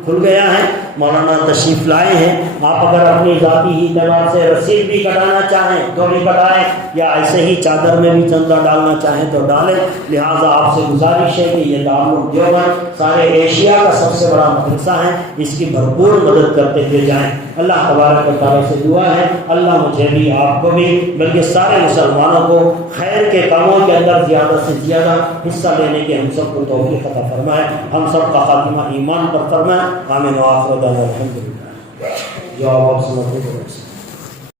کھل گیا ہے. مولانا تشریف لائے ہیں. آپ اگر اپنی ذاتی ہی اعتبار سے رسید بھی کٹانا چاہیں تو بھی کٹائیں، یا ایسے ہی چادر میں بھی چندہ ڈالنا چاہیں تو ڈالیں. لہٰذا آپ سے گزارش ہے کہ یہ دارالعلوم دیوبند سارے ایشیا کا سب سے بڑا مدرسہ ہے، اس کی بھرپور مدد کرتے ہوئے جائیں. اللہ تبارک و تعالیٰ سے دعا ہے اللہ مجھے بھی آپ کو بھی بلکہ سارے مسلمانوں کو خیر کے کاموں کے اندر زیادہ سے زیادہ حصہ لینے کے ہم سب کو توفیق عطا فرمائے. ہم سب کا خاتمہ ایمان پر فرمائے. آمین و آخر دعوانا الحمدللہ.